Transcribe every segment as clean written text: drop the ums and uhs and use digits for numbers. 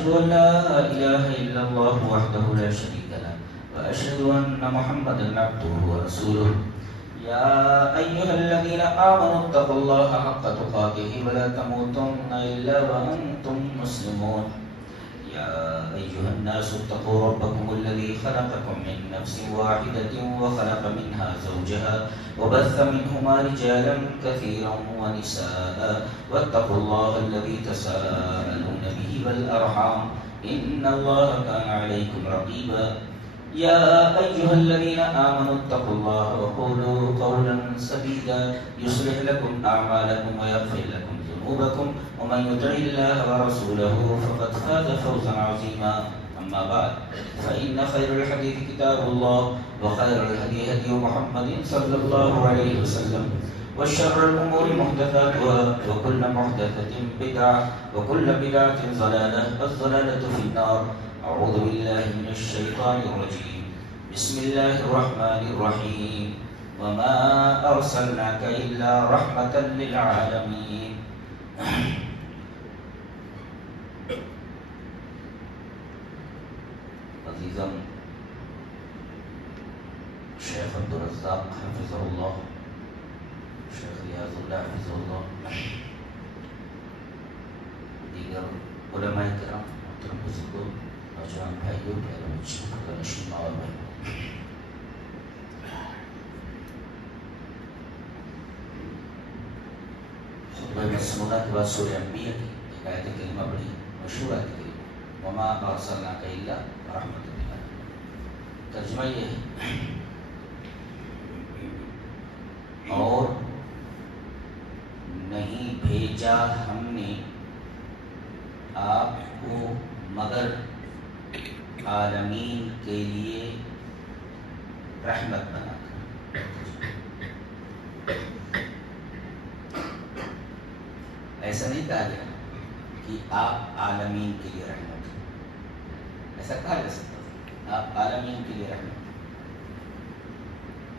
وأشهد أن لا إله إلا الله وحده لا شريك له وأشهد أن محمدا عبده ورسوله يا أيها الذين آمنوا اتقوا الله حق تقاته ولا تموتن إلا وأنتم مسلمون يا أيها الناس اتقوا ربكم الذي خلقكم من نفس واحدة وخلق منها زوجها وبث منهما رجالا كثيرا ونساء واتقوا الله الذي تساءلون به والأرحام إن الله كان عليكم رقيبا يا أيها الذين آمنوا اتقوا الله وقولوا قولا سديدا يصلح لكم أعمالكم ويغفر لكم ذنوبكم ومن يطع الله ورسوله فقد فاز فوزا عظيما أما بعد فإن خير الحديث كتاب الله وخير الهدي هدي محمد صلى الله عليه وسلم وشر الأمور محدثاتها وكل محدثة بدعة وكل بدعة ضلالة والضلالة في النار أعوذ بالله من الشيطان الرجيم بسم الله الرحمن الرحيم وما أرسلناك إلا رحمة للعالمين عزیزم شیخ عبدالرزاق حفظہ اللہ، شیخ ریاض اللہ حفظہ اللہ، دیگر علماء کرام، محترم بزرگوں، نوجوان بھائیوں، پیارے بچوں، نشین ماور بھائی، خطبہ مسمودہ کے بعد سورہ انبیاء کی ایک آیت کریمہ بڑی مشہور آیت کریمہ وما ارسلناک الا رحمۃ للعالمین، ترجمہ یہ ہے اور نہیں بھیجا ہم نے آپ کو مگر عالمین کے لیے رحمت بنا کر۔ ایسا نہیں کہا گیا کہ آپ عالمین کے لیے رحمت، ایسا کہا جا سکتا ہے آپ عالمین کے لیے رحمت،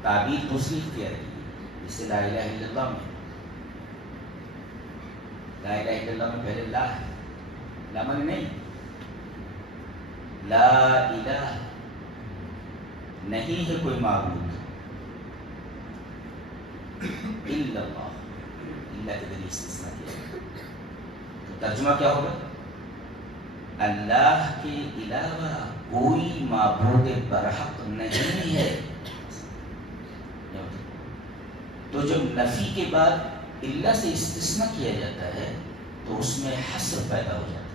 تعبیر دوسری کیا رہی ہے، جسے لا الہ الا اللہ میں، لا الہ الا اللہ میں پہلے لا ہے، لا من نہیں، لا الہ نہیں ہے کوئی معبود الا اللہ، اللہ کے ذریعے استثناء کیا ہے، تو ترجمہ کیا ہوگا؟ اللہ کے علاوہ کوئی معبود برحق نہیں ہے۔ تو جب نفی کے بعد اللہ سے استثناء کیا جاتا ہے تو اس میں حصر پیدا ہو جاتا ہے،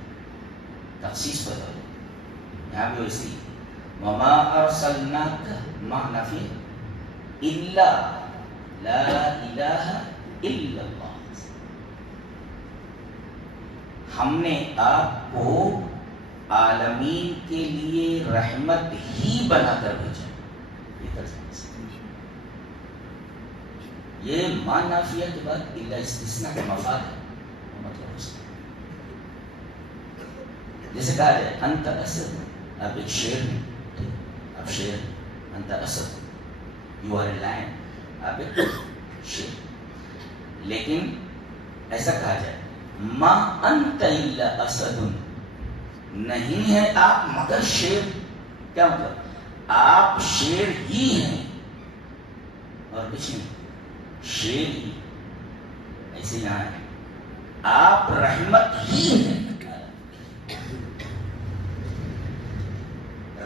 تخصیص پیدا ہو جاتا ہے۔ یہاں بھی ویسے ہی وما ارسلناک معنی فی الا لا الہ الا اللہ، ہم نے آپ کو عالمین کے لیے رحمت ہی بنا کر بھیجا، یہ ما نافیہ کے بعد الا استثناء کا مفاد ہے، مطلب اس کا جیسے کہا جائے انت اسد، آپ ایک شیر ہیں، آپ شیر ہیں، انت اسد، یو آر اے لائن، آپ ایک شیر، لیکن ایسا کہا جائے ما انت الا اسد، نہیں ہے آپ مگر شیر، کیا مطلب؟ آپ شیر ہی ہیں اور کچھ نہیں، شیر ہی، ایسے یہاں ہے آپ رحمت ہی ہیں،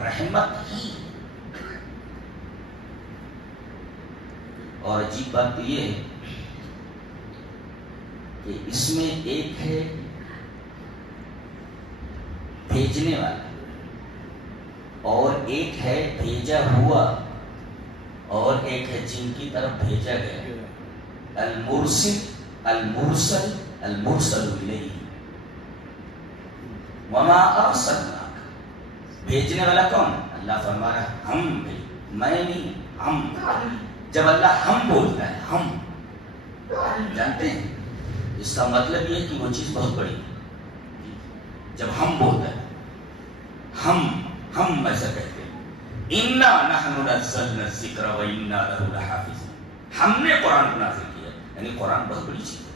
رحمت ہی۔ اور عجیب بات تو یہ ہے کہ اس میں ایک ہے بھیجنے والا اور ایک ہے بھیجا ہوا اور ایک ہے جن کی طرف بھیجا گیا، المرسل، المرسل، المرسل الیہ، وما ارسلناک، بھیجنے والا کون؟ اللہ فرما رہا ہے ہم، میں نہیں، ہم۔ جب اللہ ہم بولتا ہے، ہم جانتے ہیں اس کا مطلب یہ ہے کہ وہ چیز بہت بڑی ہے۔ جب ہم بولتا ہے، ہم ایسا کہتے ہیں اِنَّا نَحْنُ نَزَّلْنَا الذِّكْرَ وَإِنَّا لَهُ لَحَافِظُونَ، ہم نے قرآن نازل کیا، یعنی قرآن بہت بڑی چیز ہے۔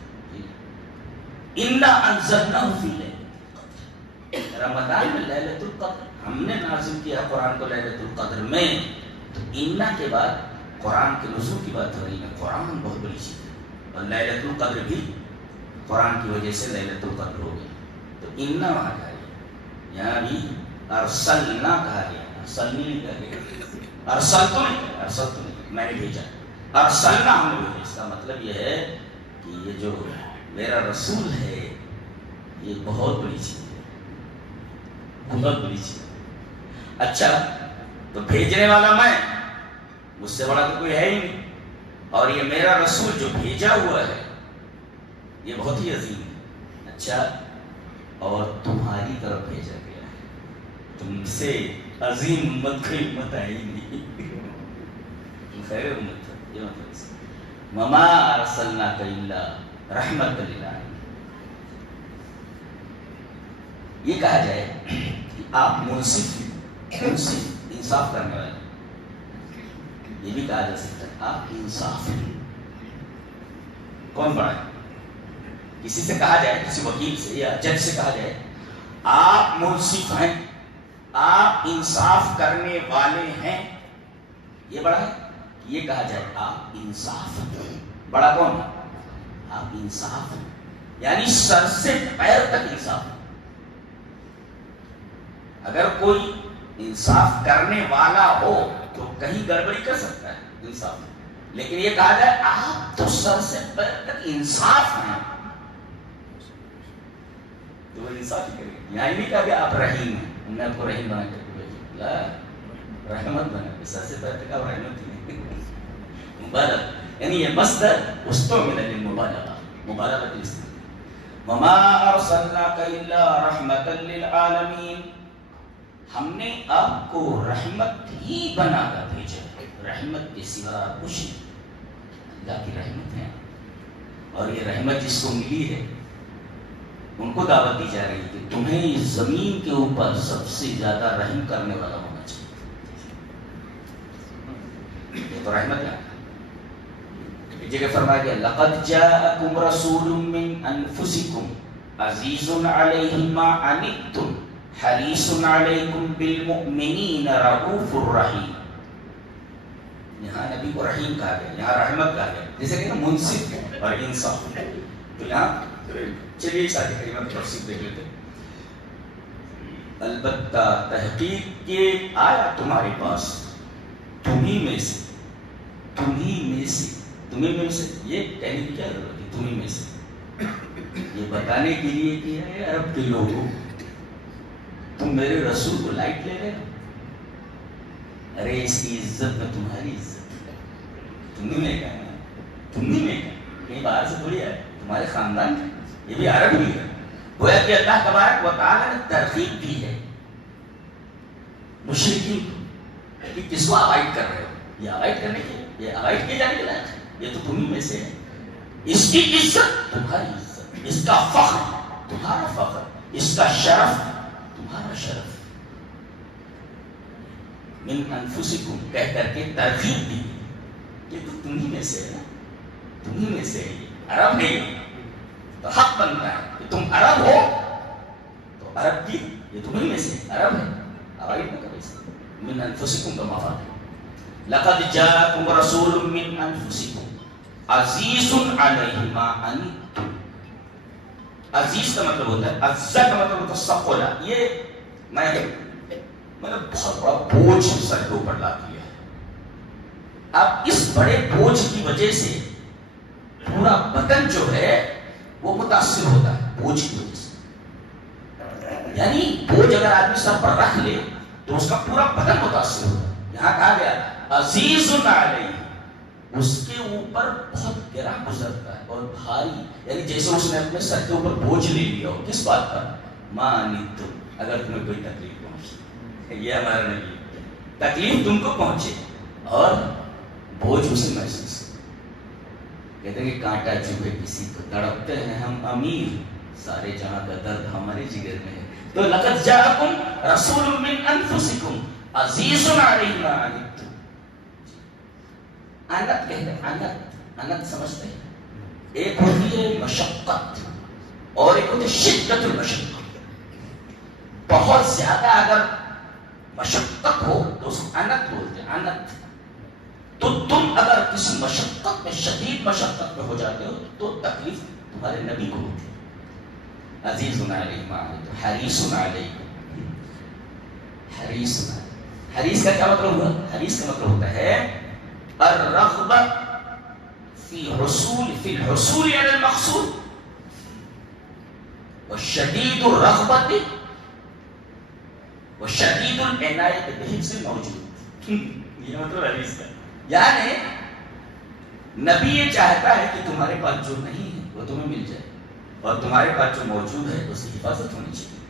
اِنَّا أَنزَلْنَاهُ فِي لَيْلَةِ الْقَدْرِ، رمضان میں ليلة القدر ہم نے نازل کیا قرآن کو ليلة القدر میں. تو انا کے بعد قرآن کے نزول کی بات ہو رہی ہے. قرآن بہت بڑی چیز ہے اور ليلة القدر بھی قرآن کی وجہ سے ليلة القدر ہو گئی. تو انا وہاں کہا گیا, یہاں بھی ارسلنا کہا گیا, ارسلنی نہیں کہا گیا, ارسلتو نہیں, میں نے بھیجا. ارسلنا ہم نے بھیجا, اس کا مطلب یہ ہے کہ یہ جو میرا رسول ہے یہ بہت بڑی چیز ہے, بہت بڑی چیز ہے. اچھا تو بھیجنے والا میں, مجھ سے بڑا تو کوئی ہے ہی نہیں, اور یہ میرا رسول جو بھیجا ہوا ہے یہ بہت ہی عظیم ہے. اچھا اور تمہاری طرف بھیجا گیا ہے, تم سے عظیم امت کوئی امت آئی نہیں, خیر امت ہے یہ مطلب. وما ارسلناک الا رحمت للعالمین. یہ کہا جائے کہ آپ منصف انصاف کرنے والے, یہ بھی کہا جا سکتا ہے آپ انصاف ہیں. کون بڑا ہے؟ کسی سے کہا جائے, کسی وکیل سے یا جج سے کہا جائے آپ منصف ہیں, آپ انصاف کرنے والے ہیں, یہ بڑا ہے. یہ کہا جائے آپ انصاف ہیں, بڑا کون ہے؟ آپ انصاف ہیں, یعنی سر سے پیر تک انصاف. اگر کوئی انصاف کرنے والا ہو تو کہیں گڑبڑی کر سکتا ہے انصاف, لیکن یہ کہا جائے آپ تو سر سے پیر تک انصاف ہیں تو وہ انصاف ہی کرے گا. یہاں نہیں کہا کہ آپ رحیم ہیں, میں آپ کو رحیم بنا کر بھیجا, رحمت بنا کے سر سے پیر تک آپ رحمت ہی نہیں. مبالغہ, یعنی یہ مصدر استعمل للمبالغہ, مبالغہ الاستعمال. وما ارسلناک الا رحمتا للعالمین, ہم نے آپ کو رحمت ہی بنا کر بھیجا. رحمت کے سوا کچھ نہیں, اللہ کی رحمت ہے. اور یہ رحمت جس کو ملی ہے ان کو دعوت دی جا رہی ہے کہ تمہیں اس زمین کے اوپر سب سے زیادہ رحم کرنے والا ہونا چاہیے. یہ تو رحمت ہے. ایک جگہ فرمایا گیا لقد جاءکم رسول من انفسکم عزیز علیہ ما عنتم حریص علیکم بالمؤمنین رؤوف الرحیم. یہاں نبی کو رحیم کہا گیا, یہاں رحمت کہا گیا, جیسے کہ منصف اور انصاف. تو یہاں چلیے ایک ساتھ کریمہ کی تفصیل دیکھ لیتے. البتہ تحقیق کے آیا تمہارے پاس تمہیں میں سے, یہ کہنے کی کیا ضرورت ہے تمہیں میں سے, یہ بتانے کے لیے کہ ہے عرب کے لوگوں تم میرے رسول کو لائٹ لے رہے ہو. ارے اس کی عزت میں تمہاری عزت ہے, تمہیں میں کہا, کہیں باہر سے تھوڑی ہے, تمہارے خاندان ہے, یہ بھی عرب ہی ہے. گویا کہ اللہ تبارک و تعالیٰ نے ترغیب دی ہے مشرکین کہ کس کو اوائڈ کر رہے ہو, یہ اوائڈ کرنے کے, یہ اوائڈ کیے جانے کے لائق ہے, یہ تو تمہیں میں سے ہے. اس کی عزت تمہاری عزت, اس کا فخر تمہارا فخر, اس کا شرف تمہارا شرف. من انفسکم کہہ کر کے ترغیب دی, یہ تو تمہیں میں سے ہے نا, تمہیں میں سے ہے, عرب نہیں تو حق بنتا ہے کہ تم عرب ہو تو عرب کی, یہ تمہیں میں سے عرب ہے, اوائڈ نہ کرو اس کو. من انفسکم کا مفاد ہے. لقد جاءکم رسول من انفسکم عزیز علیہ ما عنتم. عزیز کا مطلب ہوتا ہے, عزا کا مطلب ہوتا ہے ثقلا. یہ میں نے بہت بڑا بوجھ سر کے اوپر لا دیا ہے. اب اس بڑے بوجھ کی وجہ سے پورا بدن جو ہے وہ متاثر ہوتا ہے بوجھ کی وجہ سے. یعنی بوجھ اگر آدمی سر پر رکھ لے تو اس کا پورا بدن متاثر ہوتا ہے. یہاں کہا گیا عزیز علیہ, اس کے اوپر بہت گرا گزرتا ہے اور بھاری, یعنی جیسے اس نے اپنے سر کے اوپر بوجھ لے لیا ہو. کس بات پر؟ ما عنتم, اگر تمہیں کوئی تکلیف پہنچے, یہ ہمارا نبی, تکلیف تم کو پہنچے اور بوجھ اسے محسوس. کہتے ہیں کہ کانٹا چبھے کسی کو, تڑپتے ہیں ہم امیر, سارے جہاں کا درد ہمارے جگر میں ہے. تو لقد جاءکم رسول من انفسکم عزیز علیہ ما عنتم. عنت کہتے ہیں, عنت سمجھتے ہیں, ایک ہوتی ہے مشقت اور ایک ہوتی ہے شدت المشقت. بہت زیادہ اگر مشقت ہو تو اس کو انت بولتے ہیں، انت. تو تم اگر کسی مشقت میں، شدید مشقت میں ہو جاتے ہو تو تکلیف تمہارے نبی کو ہوتی ہے. عزیز علیہ ما عنتم حریص علیکم. حریص، حریص کا کیا مطلب ہوا؟ حریص کا مطلب ہوتا ہے الرغبت فی الحصول علی المقصود وشدید الرغبت وشدید العنایت بحفظ الموجود. یہ مطلب حدیث کا، یعنی نبی یہ چاہتا ہے کہ تمہارے پاس جو نہیں ہے وہ تمہیں مل جائے، اور تمہارے پاس جو موجود ہے اس کی حفاظت ہونی چاہیے.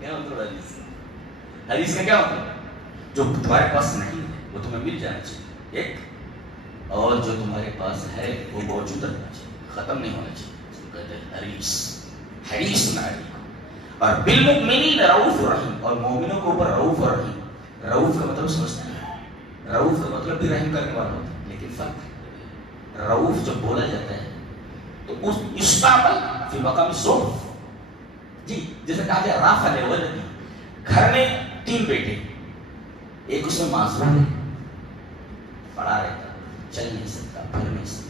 کیا مطلب حدیث کا؟ حدیث کا کیا مطلب؟ جو تمہارے پاس نہیں ہے وہ تمہیں مل جانا چاہیے ایک، اور جو تمہارے پاس ہے وہ موجود رہنا چاہیے، ختم نہیں ہونا چاہیے. کہتے ہیں حریص، حریص علیکم. اور بالمؤمنین رؤوف رحیم، اور مومنوں کے اوپر رؤوف اور رحیم. رؤوف کا مطلب سمجھتے ہیں؟ رؤوف کا مطلب بھی رحم کرنے والا ہوتا ہے، لیکن فرق ہے. رؤوف جب بولا جاتا ہے تو اس استعمل فی مقام ضعف. جی جیسے کہا گیا رافع لولدی، گھر میں 3 بیٹے، ایک اس میں معذور ہے، پڑا رہتا، چل نہیں سکتا، پھر نہیں سکتا.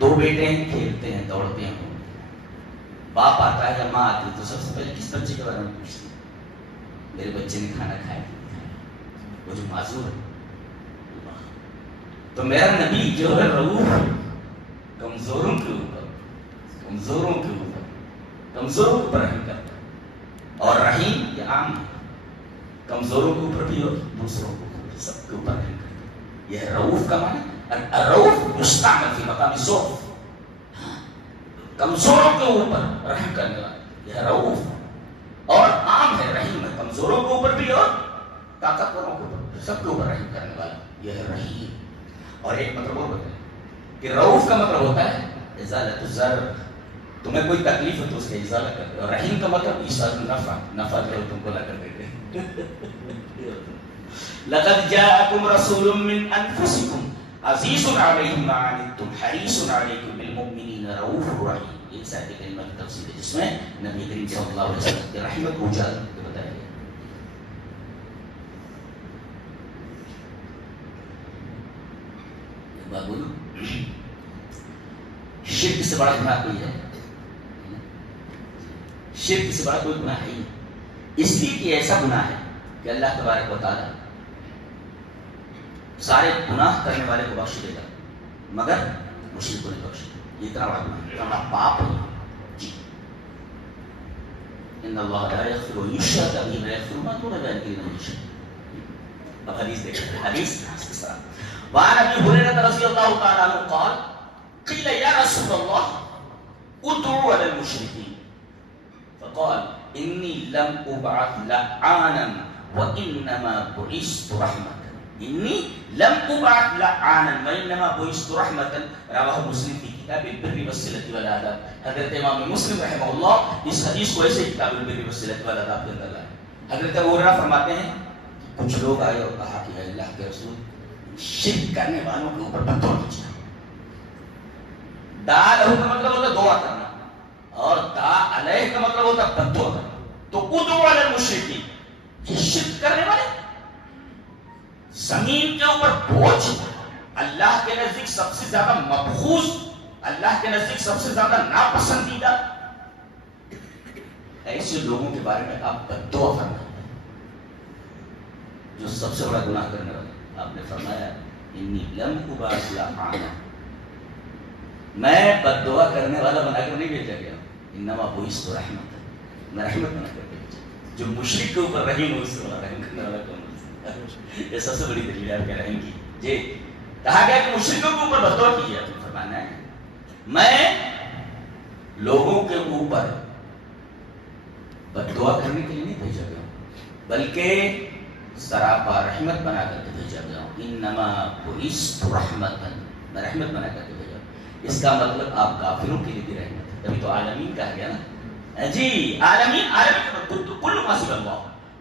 2 بیٹے ہیں، کھیلتے ہیں، دوڑتے ہیں. باپ آتا ہے یا ماں آتی ہے تو سب سے پہلے کس بچے کے بارے میں پوچھتے ہیں؟ میرے بچے نے کھانا کھایا، وہ جو معذور ہے. تو میرا نبی جو ہے رؤوف، کمزوروں کے اوپر، کمزوروں کے اوپر، کمزوروں کے اوپر رحم کرتا ہے. اور رحیم یہ عام ہے، کمزوروں کے اوپر بھی اور دوسروں کے اوپر، سب کے اوپر رحم کرتا ہے. یہ ہے رؤوف کا معنی. الرؤوف یستعمل فی مقام ضعف، کمزوروں کے اوپر رحم کرنے والا، یہ ہے رؤوف. اور عام ہے رحیم ہے، کمزوروں کے اوپر بھی اور طاقتوروں کے اوپر، سب کے اوپر رحم کرنے والا، یہ ہے رحیم. اور ایک مطلب اور ہوتا ہے کہ رؤوف کا مطلب ہوتا ہے ازالۃ الضرر، تمہیں کوئی تکلیف ہے تو اس کا ازالہ کر دے. اور رحیم کا مطلب ایصال النفع، نفع جو تم کو لا کر دیتے. لقد جاءکم رسول من انفسکم عزیز علیہ ما عنتم حریص علیکم بالمؤمنین رؤوف رحیم. یہ ساری کلمہ کی تفسیر ہے جس میں نبی کریم صلی اللہ علیہ وسلم کی رحمت کو اجاگر کر کے بتایا گیا. بات بولو، شرک سے بڑا گناہ کوئی ہے؟ شرک سے بڑا کوئی گناہ ہے ہی، اس لیے کہ ایسا گناہ ہے کہ اللہ تبارک و تعالی سارے گناہ کرنے والے کو بخش دے گا مگر مشرک کو نہیں بخش دے. یہ اتنا بڑا گناہ ہے، اتنا پاپ ہے. جی ان اللہ لا یغفر ان یشرک بہ ویغفر ما دون ذلک لمن یشاء. اب حدیث دیکھیں، حدیث اس طرح وعن ابي هريره رضي الله تعالى عنه قال قيل يا رسول الله ادعوا على المشركين فقال اني لم ابعث لعانا وانما بعثت رحمه. اني لم ابعث لعانا وانما بعثت رحمه. رواه مسلم في کتاب البر والصلة والآداب. حضرت امام مسلم رحمہ اللہ اس حدیث کو ایسے کتاب البر والصلة والآداب کے اندر لائے. حضرت ابو ہریرہ فرماتے ہیں کچھ لوگ آئے اور کہا کہ اللہ کے رسول شرک کرنے والوں کے اوپر بد دعا کیجیے. دعا لہو کا مطلب ہوتا ہے دعا کرنا، اور دعا علیہ کا مطلب ہوتا ہے بد دعا کرنا. تو ادعوا علی المشرکین، یہ شرک کرنے والے زمین کے اوپر بوجھ، اللہ کے نزدیک سب سے زیادہ مبغوض، اللہ کے نزدیک سب سے زیادہ ناپسندیدہ ایسے لوگوں کے بارے میں آپ بد دعا فرمائیں جو سب سے بڑا گناہ کرنے والے. آپ نے فرمایا انی لم ابعث لعانا، میں بد دعا کرنے والا بنا کر نہیں بھیجا گیا، انما بعثت رحمت، میں رحمت بنا کر بھیجا. جو مشرک کے اوپر رحیم ہو اس سے بڑا رحم کرنے والا کون ہے؟ یہ سب سے بڑی دلیل ہے آپ کے رحم کی. جی کہا گیا کہ مشرکوں کے اوپر بد دعا کیجیے. آپ نے فرمانا ہے میں لوگوں کے اوپر بد دعا کرنے کے لیے نہیں بھیجا گیا بلکہ سراپا رحمت بنا کر کے بھیجا گیا ہوں. انما بعثت رحمتا، میں رحمت بنا کر کے بھیجا. اس کا مطلب آپ کافروں کے لیے بھی رحمت ہے، تبھی تو عالمین کہا گیا نا. جی عالمین، عالمین کل ما سوى اللہ،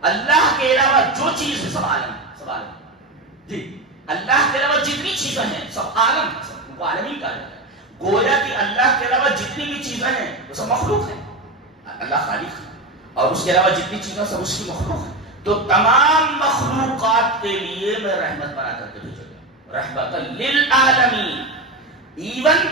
اللہ کے علاوہ جو چیز ہے سب عالم، سب عالم. جی اللہ کے علاوہ جتنی چیزیں ہیں سب عالم، سب کو عالمین کہا جاتا ہے. گویا کہ اللہ کے علاوہ جتنی بھی چیزیں ہیں وہ سب مخلوق ہیں. اللہ خالق ہے اور اس کے علاوہ جتنی چیزیں سب اس کی مخلوق ہے، تو تمام مخلوقات کے لیے میں رحمت بنا کر کے بھیجا گیا، رحمت للعالمین، ایون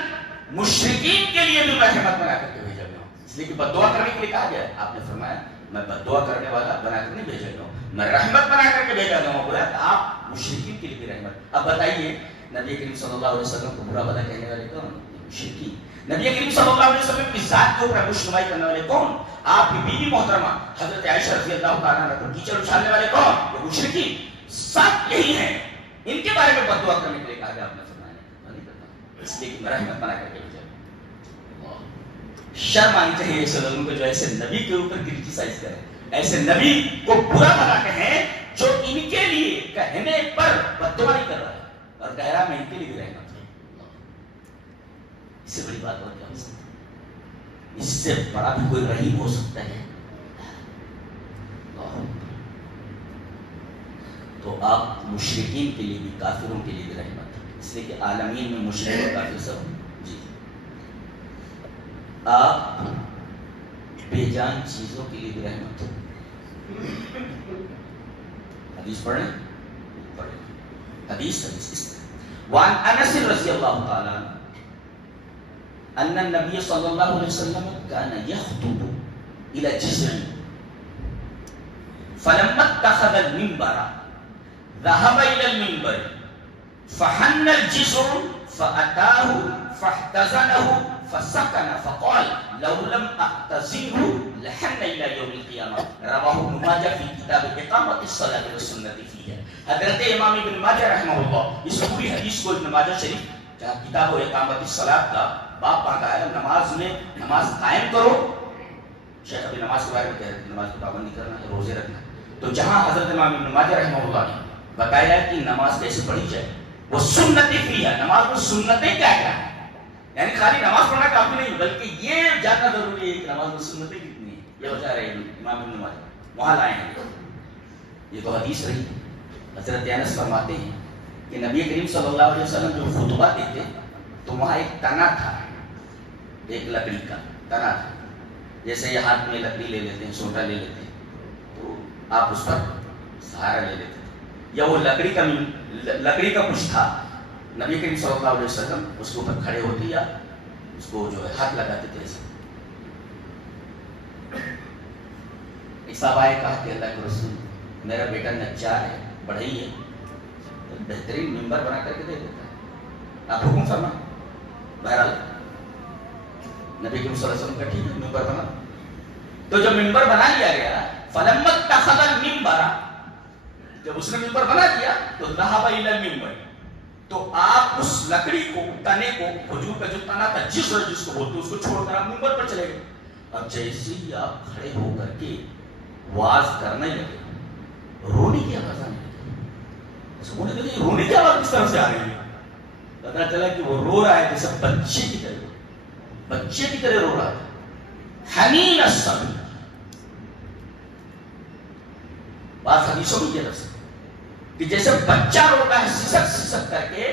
مشرکین کے لیے بھی میں رحمت بنا کر کے بھیجا گیا ہوں، اس لیے کہ بد دعا کرنے کے لیے کہا گیا ہے، آپ نے فرمایا میں بد دعا کرنے والا بنا کر نہیں بھیجا گیا ہوں، میں رحمت بنا کر کے بھیجا گیا ہوں، بولا کہ آپ مشرکین کے لیے بھی رحمت۔ اب بتائیے نبی کریم صلی اللہ علیہ وسلم کو برا بھلا کہنے والے کون؟ مشرکین۔ نبی کریم صلی اللہ علیہ وسلم کی ذات کے اوپر خوشنمائی کرنے والے کون؟ آپ کی بیوی محترمہ حضرت عائشہ رضی اللہ تعالیٰ عنہ پر کیچڑ اچھالنے والے کون؟ وہ مشرکین، سب یہی ہیں، ان کے بارے میں بد دعا کرنے کے لیے کہا گیا، آپ نے فرمایا نہیں کرنا، اس لیے کہ میں رحمت بنا کر کے بھیجا۔ شرم آنی چاہیے ایسے لوگوں کو جو ایسے نبی کے اوپر کرٹیسائز کریں، ایسے نبی کو برا بھلا کہیں جو ان کے لیے کہنے پر بد دعا نہیں کر رہا ہے اور کہہ رہا میں ان کے لیے بھی رحمت ہوں۔ اس سے بڑی بات اور کیا ہو سکتی ہے؟ اس سے بڑا بھی کوئی رحیم ہو سکتا ہے؟ تو آپ مشرکین کے لیے بھی، کافروں کے لیے بھی رحمت ہے، اس لیے کہ عالمین میں مشرک اور کافر سب ہیں۔ جی آپ بے جان چیزوں کے لیے بھی رحمت ہو۔ حدیث پڑھیں حدیث اس طرح وعن انس رضی اللہ تعالی عنہ ان النبي صلی اللہ علیہ وسلم كان يخطب الى جسر فلما اتخذ المنبر ذهب الى المنبر فحن الجسر فاتاه فاحتزنه فسكن فقال لو لم احتزنه لحن الى يوم القيامه رواه ابن ماجہ في کتاب اقامت الصلاۃ والسنۃ فیہ۔ حضرت امام ابن ماجہ رحمہ اللہ اس پوری حدیث کو ابن ماجہ شریف جہاں کتاب اقامت الصلاۃ کا باب باندھا ہے، نماز میں نماز قائم کرو، شیخ ابھی نماز کے بارے میں کہہ رہے ہیں نماز کی پابندی کرنا ہے، روزے رکھنا ہے، تو جہاں حضرت امام ابن ماجہ رحمہ اللہ نے بتایا ہے کہ نماز کیسے پڑھی جائے، وہ سنت فیہ، نماز میں سنتیں کیا کیا ہیں، یعنی خالی نماز پڑھنا کافی نہیں بلکہ یہ جاننا ضروری ہے کہ نماز میں سنتیں کتنی ہیں، یہ بتا رہے ہیں امام ابن ماجہ، وہاں لائے ہیں یہ تو حدیث رہی۔ حضرت انس فرماتے ہیں کہ نبی کریم صلی اللہ علیہ وسلم جو خطبہ دیتے تو وہاں ایک تنا تھا، ایک لکڑی کا تنا تھا، جیسے یہ ہاتھ میں لکڑی لے لیتے ہیں، سوٹا لے لیتے ہیں تو آپ اس پر سہارا لے لیتے تھے، یا وہ لکڑی کا کچھ تھا، نبی کریم صلی اللہ علیہ وسلم اس کے اوپر کھڑے ہوتے یا اس کو جو ہے ہاتھ لگاتے تھے ایسا۔ ایک صاحب آئے کہا کہ اللہ کے رسول میرا بیٹا نچار ہے، بڑھئی ہے، بہترین ممبر بنا کر کے دے دیتا ہے، آپ حکم فرمائیں۔ بہرحال نبی کریم صلی اللہ علیہ وسلم کا ٹھیک ہے ممبر بنا، تو جب ممبر بنا لیا گیا فلما اتخذ المنبر، جب اس نے ممبر بنا دیا تو ذهب الى المنبر، تو آپ اس لکڑی کو، تنے کو، کھجور کا جو تنا تھا جس کو بولتے اس کو چھوڑ کر آپ ممبر پر چلے گئے۔ اب جیسے ہی آپ کھڑے ہو کر کے واز کرنے لگے رونے کی آواز آنے لگی، رونے کی آواز کس طرح سے آ رہی ہے؟ پتا چلا کہ وہ رو رہا ہے جیسے بچے کی طرح رو رہا ہے، حنین الصبی، بات حدیثوں میں یہ لفظ کہ جیسے بچہ روتا ہے سسک سسک کر کے،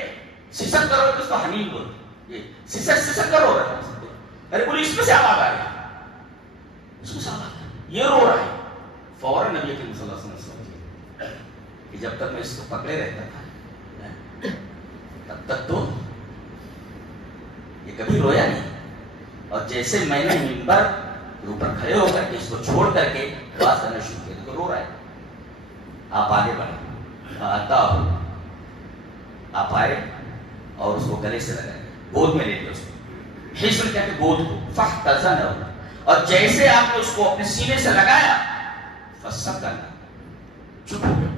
سسک کرو تو اس کو حنین بولتے ہیں، سسک سسک کر رو رہا ہے، ارے بولی اس میں سے آواز آ رہی ہے، اس میں سے آواز آ رہی ہے، یہ رو رہا ہے، فوراً نبی کریم صلی اللہ علیہ وسلم کہ جب تک میں اس کو پکڑے رہتا تھا تب تک تو یہ کبھی رویا نہیں، اور جیسے میں نے ممبر کے اوپر کھڑے ہو کر کے اس کو چھوڑ کر کے بات کرنا شروع کیا تو رو رہا ہے۔ آپ آگے بڑھے، آتا ہو، آپ آئے اور اس کو گلے سے لگائے، گود میں لے لیا اس کو، حجر کہتے گود کو، فاحتضنہ، اور جیسے آپ نے اس کو اپنے سینے سے لگایا فسکن، چپ ہو گیا،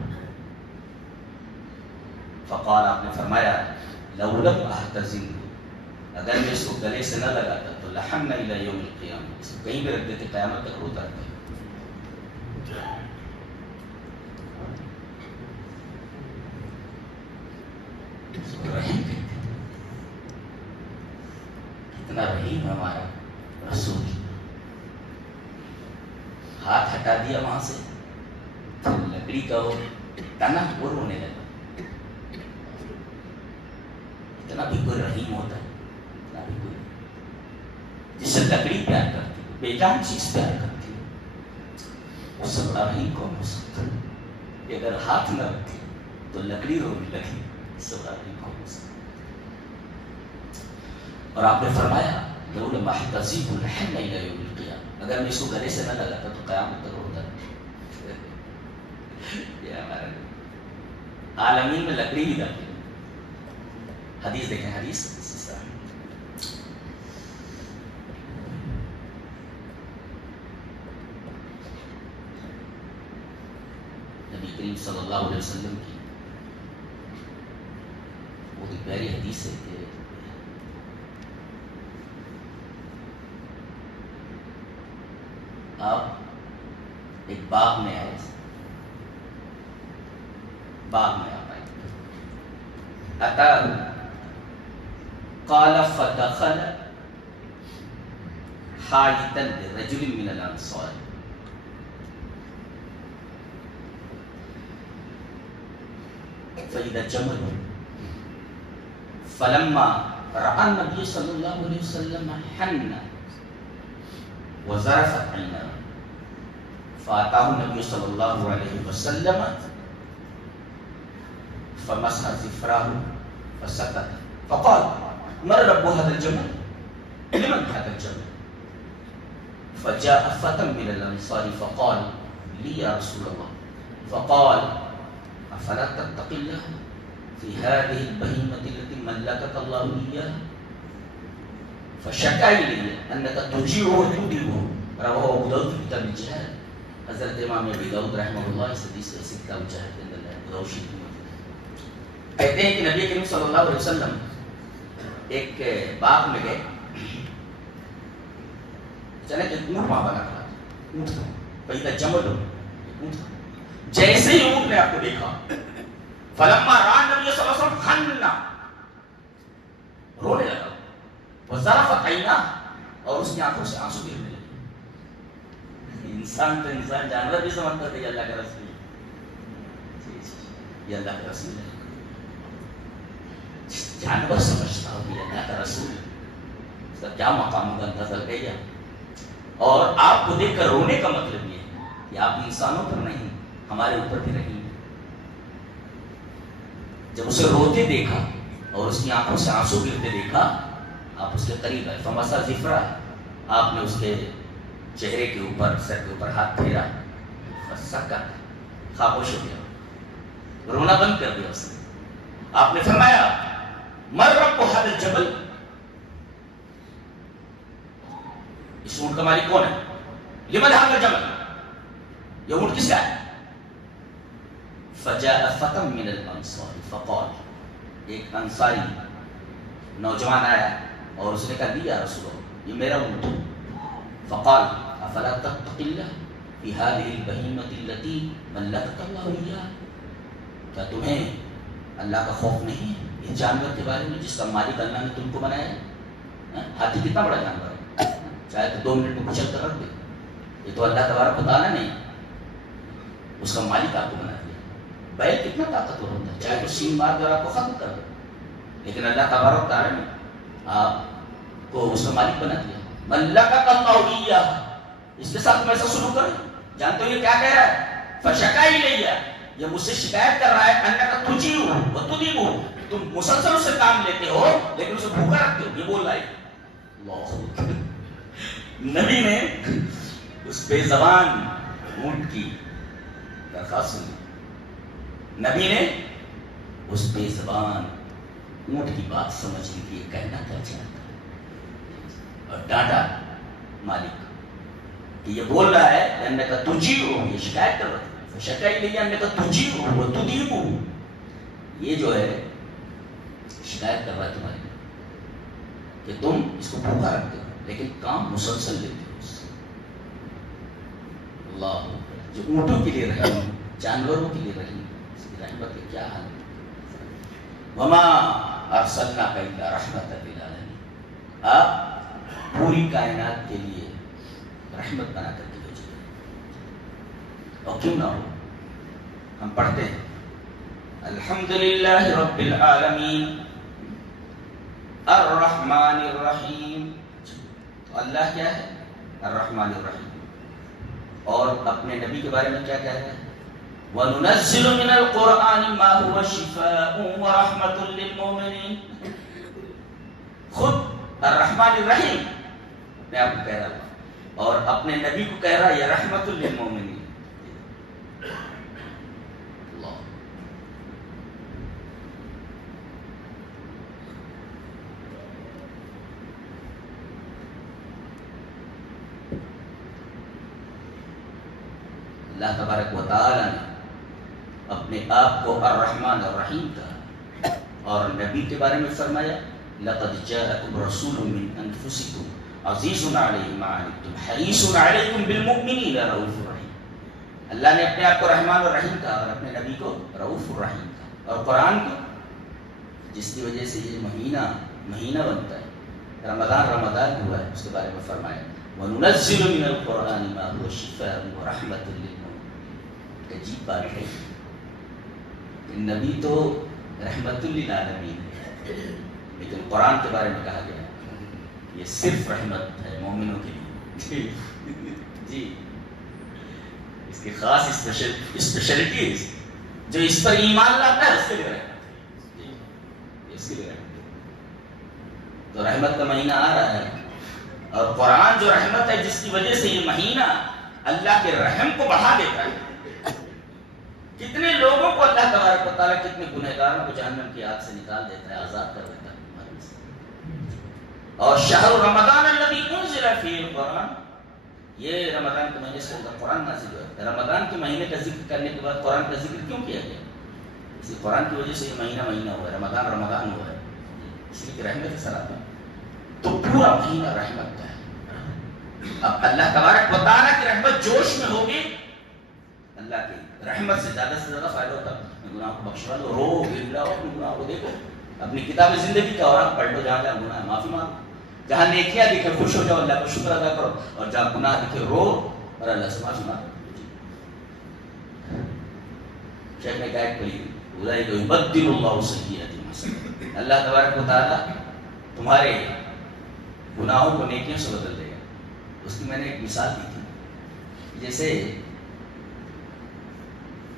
فقال، آپ نے فرمایا لو لم احتضن، اگر میں اس کو گلے سے نہ لگاتا تو لحن الی یوم القیامہ، اس کو کہیں بھی رکھ دیتے قیامت تک روتا رہتا۔ رحیم کتنا رحیم ہے ہمارا رسول، ہاتھ ہٹا دیا وہاں سے، پھر لکڑی کا وہ تنا وہ رونے لگا۔ اتنا بھی کوئی رحیم ہوتا ہے، اتنا بھی کوئی جس سے لکڑی پیار کرتی، بے جان چیز پیار کرتی، صدقہ رحیم کون ہو سکتا ہے کہ اگر ہاتھ نہ رکھے تو لکڑی رونے لگی، صدقہ رحیم کون ہو سکتا ہے؟ اور آپ نے فرمایا لولا محتسب الحن الى یوم القیامہ، اگر میں اس کو گلے سے نہ لگاتا تو قیامت تک روتا یہ ہمارا عالمین میں لکڑی بھی داخل ہے۔ حدیث دیکھیں، حدیث اس طرح نبی کریم صلی اللہ علیہ وسلم کی وہ ایک پیاری حدیث ہے کہ آپ ایک باغ میں آئے، باغ میں آپ آئے، اتاہ قال فدخل حائطا لرجل من الانصار، فإذا جمل فلما رأى النبي صلى الله عليه وسلم حن وزرفت عيناه فأتاه النبي صلى الله عليه وسلم فمسح ظفره فسكت فقال من رب هذا الجمل؟ لمن هذا الجمل؟ فجاء فتى من الأنصار فقال لي يا رسول الله، فقال أفلا تتقي الله في هذه البهيمة التي ملكك الله إياها؟ فشكا إلي أنك تجيعه وتدبه، رواه أبو داود في كتاب الجهاد۔ حضرت امام ابی داؤد رحمہ اللہ اس حدیث سے کتاب الجہاد کے اندر ابو داؤد شریف میں کہتے ہیں کہ نبی کریم صلی اللہ علیہ وسلم ایک باغ میں گئے، چلے کہ اونٹ وہاں بنا تھا، اونٹ تھا، پہلا جمل ہو اونٹ تھا، جیسے ہی اونٹ نے آپ کو دیکھا فلما رأى النبي صلی اللہ علیہ وسلم خننا، رونے لگا، وزرفت عیناہ، اور اس کی آنکھوں سے آنسو گرنے لگے۔ انسان تو انسان، جانور بھی سمجھتا تھا یہ اللہ کا رسول ہے، یہ اللہ کا رسول ہے، جانور سمجھتا ہو کہ یہ اللہ کا رسول ہے، اس کا کیا مقام ہوگا اندازہ لگائیے۔ اور آپ کو دیکھ کر رونے کا مطلب یہ ہے کہ آپ انسانوں پر نہیں ہمارے اوپر بھی رحیم۔ جب اسے روتے دیکھا اور اس کی آنکھوں سے آنسو گرتے دیکھا، آپ اس کے قریب آئے، فمسح ظفرہ، آپ نے اس کے چہرے کے اوپر، سر کے اوپر ہاتھ پھیرا، فسکت، خاموش ہو گیا، رونا بند کر دیا اس نے۔ آپ نے فرمایا من رب هذا الجبل، اس اونٹ کا مالک کون ہے؟ لمن هذا الجبل، یہ اونٹ کس کا ہے؟ فجاء فتى من الانصار فقال، ایک انصاری نوجوان آیا اور اس نے کہا یا رسول اللہ یہ میرا اونٹ ہے۔ فقال افلا تتقي الله في هذه البهيمة التي ملكك الله إياها، کیا تمہیں اللہ کا خوف نہیں ہے اس جانور کے بارے میں جس کا مالک اللہ نے تم کو بنایا ہے؟ ہاتھی کتنا بڑا جانور ہے، چاہے تو 2 منٹ میں کچل کر رکھ دے، یہ تو اللہ تبارک و تعالیٰ نے اس کا مالک آپ کو بنا دیا۔ بیل کتنا طاقتور ہوتا ہے، چاہے تو سین مار کر آپ کو ختم کر دے، لیکن اللہ تبارک و تعالیٰ نے آپ کو اس کا مالک بنا دیا۔ ملکک اللہ ایاہ، اس کے ساتھ میں ایسا سلوک کریں، جانتے ہو یہ کیا کہہ رہا ہے؟ فشکا الیہ، یہ مجھ سے شکایت کر رہا ہے، انک تجیع وتدیع، تم مسلسل اس سے کام لیتے ہو لیکن اسے بھوکا رکھتے ہو، یہ بول رہا ہے۔ اللہ نبی نے اس بے زبان اونٹ کی درخواست سنی، نبی نے اس بے زبان اونٹ کی بات سمجھ لی کہ یہ کہنا کیا چاہتا ہے، اور ڈانٹا مالک کہ یہ بول رہا ہے کہ انکا تجیع، یہ شکایت کر رہا ہے، فشکا الیہ انکا تجیع وتدیع، یہ جو ہے شکایت کر رہا ہے تمہاری کہ تم اس کو بھوکا رکھتے ہو لیکن کام مسلسل لیتے ہو اس سے۔ اللہ جو اونٹوں کے لیے رحیم، جانوروں کے لیے رحیم، اس کی رحمت کے کیا حال ہے۔ وما ارسلناک الا رحمۃ للعالمین، آپ پوری کائنات کے لیے رحمت بنا کر کے بھیجے گئے۔ اور کیوں نہ ہو، ہم پڑھتے ہیں الحمدللہ رب العالمین الرحمن الرحیم، تو اللہ کیا ہے؟ الرحمن الرحیم، اور اور اپنے نبی کے بارے میں کیا کہہ رہے ہیں؟ وَنُنَزِّلُ مِنَ الْقُرْآنِ مَا هُوَ شِفَاءٌ وَرَحْمَةٌ لِّلْمُؤْمِنِينَ. خود الرحمن الرحیم میں آپ کو کہہ رہا ہوں اور اپنے نبی کو کہہ رہا ہے یہ رحمت للمؤمنین. اللہ تبارک و تعالی نے اپنے آپ کو الرحمن الرحیم کہا اور نبی کے بارے میں فرمایا لقد جاءکم رسول من انفسکم عزیز علیہ ما عنتم حریص علیکم بالمؤمنین رؤوف الرحیم. اللہ نے اپنے آپ کو رحمان الرحیم کہا اور اپنے نبی کو رؤوف الرحیم کہا. اور قرآن کو جس کی وجہ سے یہ مہینہ بنتا ہے رمضان ہوا ہے اس کے بارے میں فرمایا وَنُنَزِّلُ مِنَ الْقُرْآنِ مَا هُوَ شِفَاءٌ وَرَحْمَةٌ لِّلْمُؤْمِنِينَ. عجیب بات ہے کہ نبی تو رحمت للعالمین ہے لیکن قرآن کے بارے میں کہا گیا یہ صرف رحمت ہے مومنوں کے لیے. جی اس کی خاص اسپیشلٹی ہے جو اس پر ایمان لاتا ہے اس کے لیے رحمت. جی اس کے لیے رحمت. تو رحمت کا مہینہ آ رہا ہے اور قرآن جو رحمت ہے جس کی وجہ سے یہ مہینہ اللہ کے رحم کو بڑھا دیتا ہے. کتنے لوگوں کو اللہ تبارک و تعالیٰ کتنے گنہگاروں کو جہنم کی آگ سے نکال دیتا ہے آزاد کر دیتا ہے. اور شہر رمضان الذی انزل فیہ القرآن یہ رمضان کے مہینے سے قرآن نازل ہوا ہے. رمضان کے مہینے کا ذکر کرنے کے بعد قرآن کا ذکر کیوں کیا گیا؟ اسی قرآن کی وجہ سے یہ مہینہ ہوا ہے رمضان ہوا ہے اس لیے کہ رحمت سرات میں تو پورا مہینہ رحمت کا ہے. اب اللہ تبارک و تعالیٰ کی رحمت جوش میں ہوگی اللہ کی رحمت سے زیادہ فائدہ ہوتا ہے. گناہ کو بخشوا دو رو گراؤ اپنے گناہ کو دیکھو اپنی کتاب زندگی کا اور پڑھ لو جہاں گناہ ہے معافی مانگو جہاں نیکیاں دکھے خوش ہو جاؤ اللہ کا شکر ادا کرو اور جہاں گناہ دکھے رو اور اللہ سے معافی مانگو. شیخ نے کہا کہ اولئک یبدل اللہ سیئاتہم حسنات اللہ تبارک و تعالیٰ تمہارے گناہوں کو نیکیوں سے بدل دے گا. اس کی میں نے ایک مثال دی تھی جیسے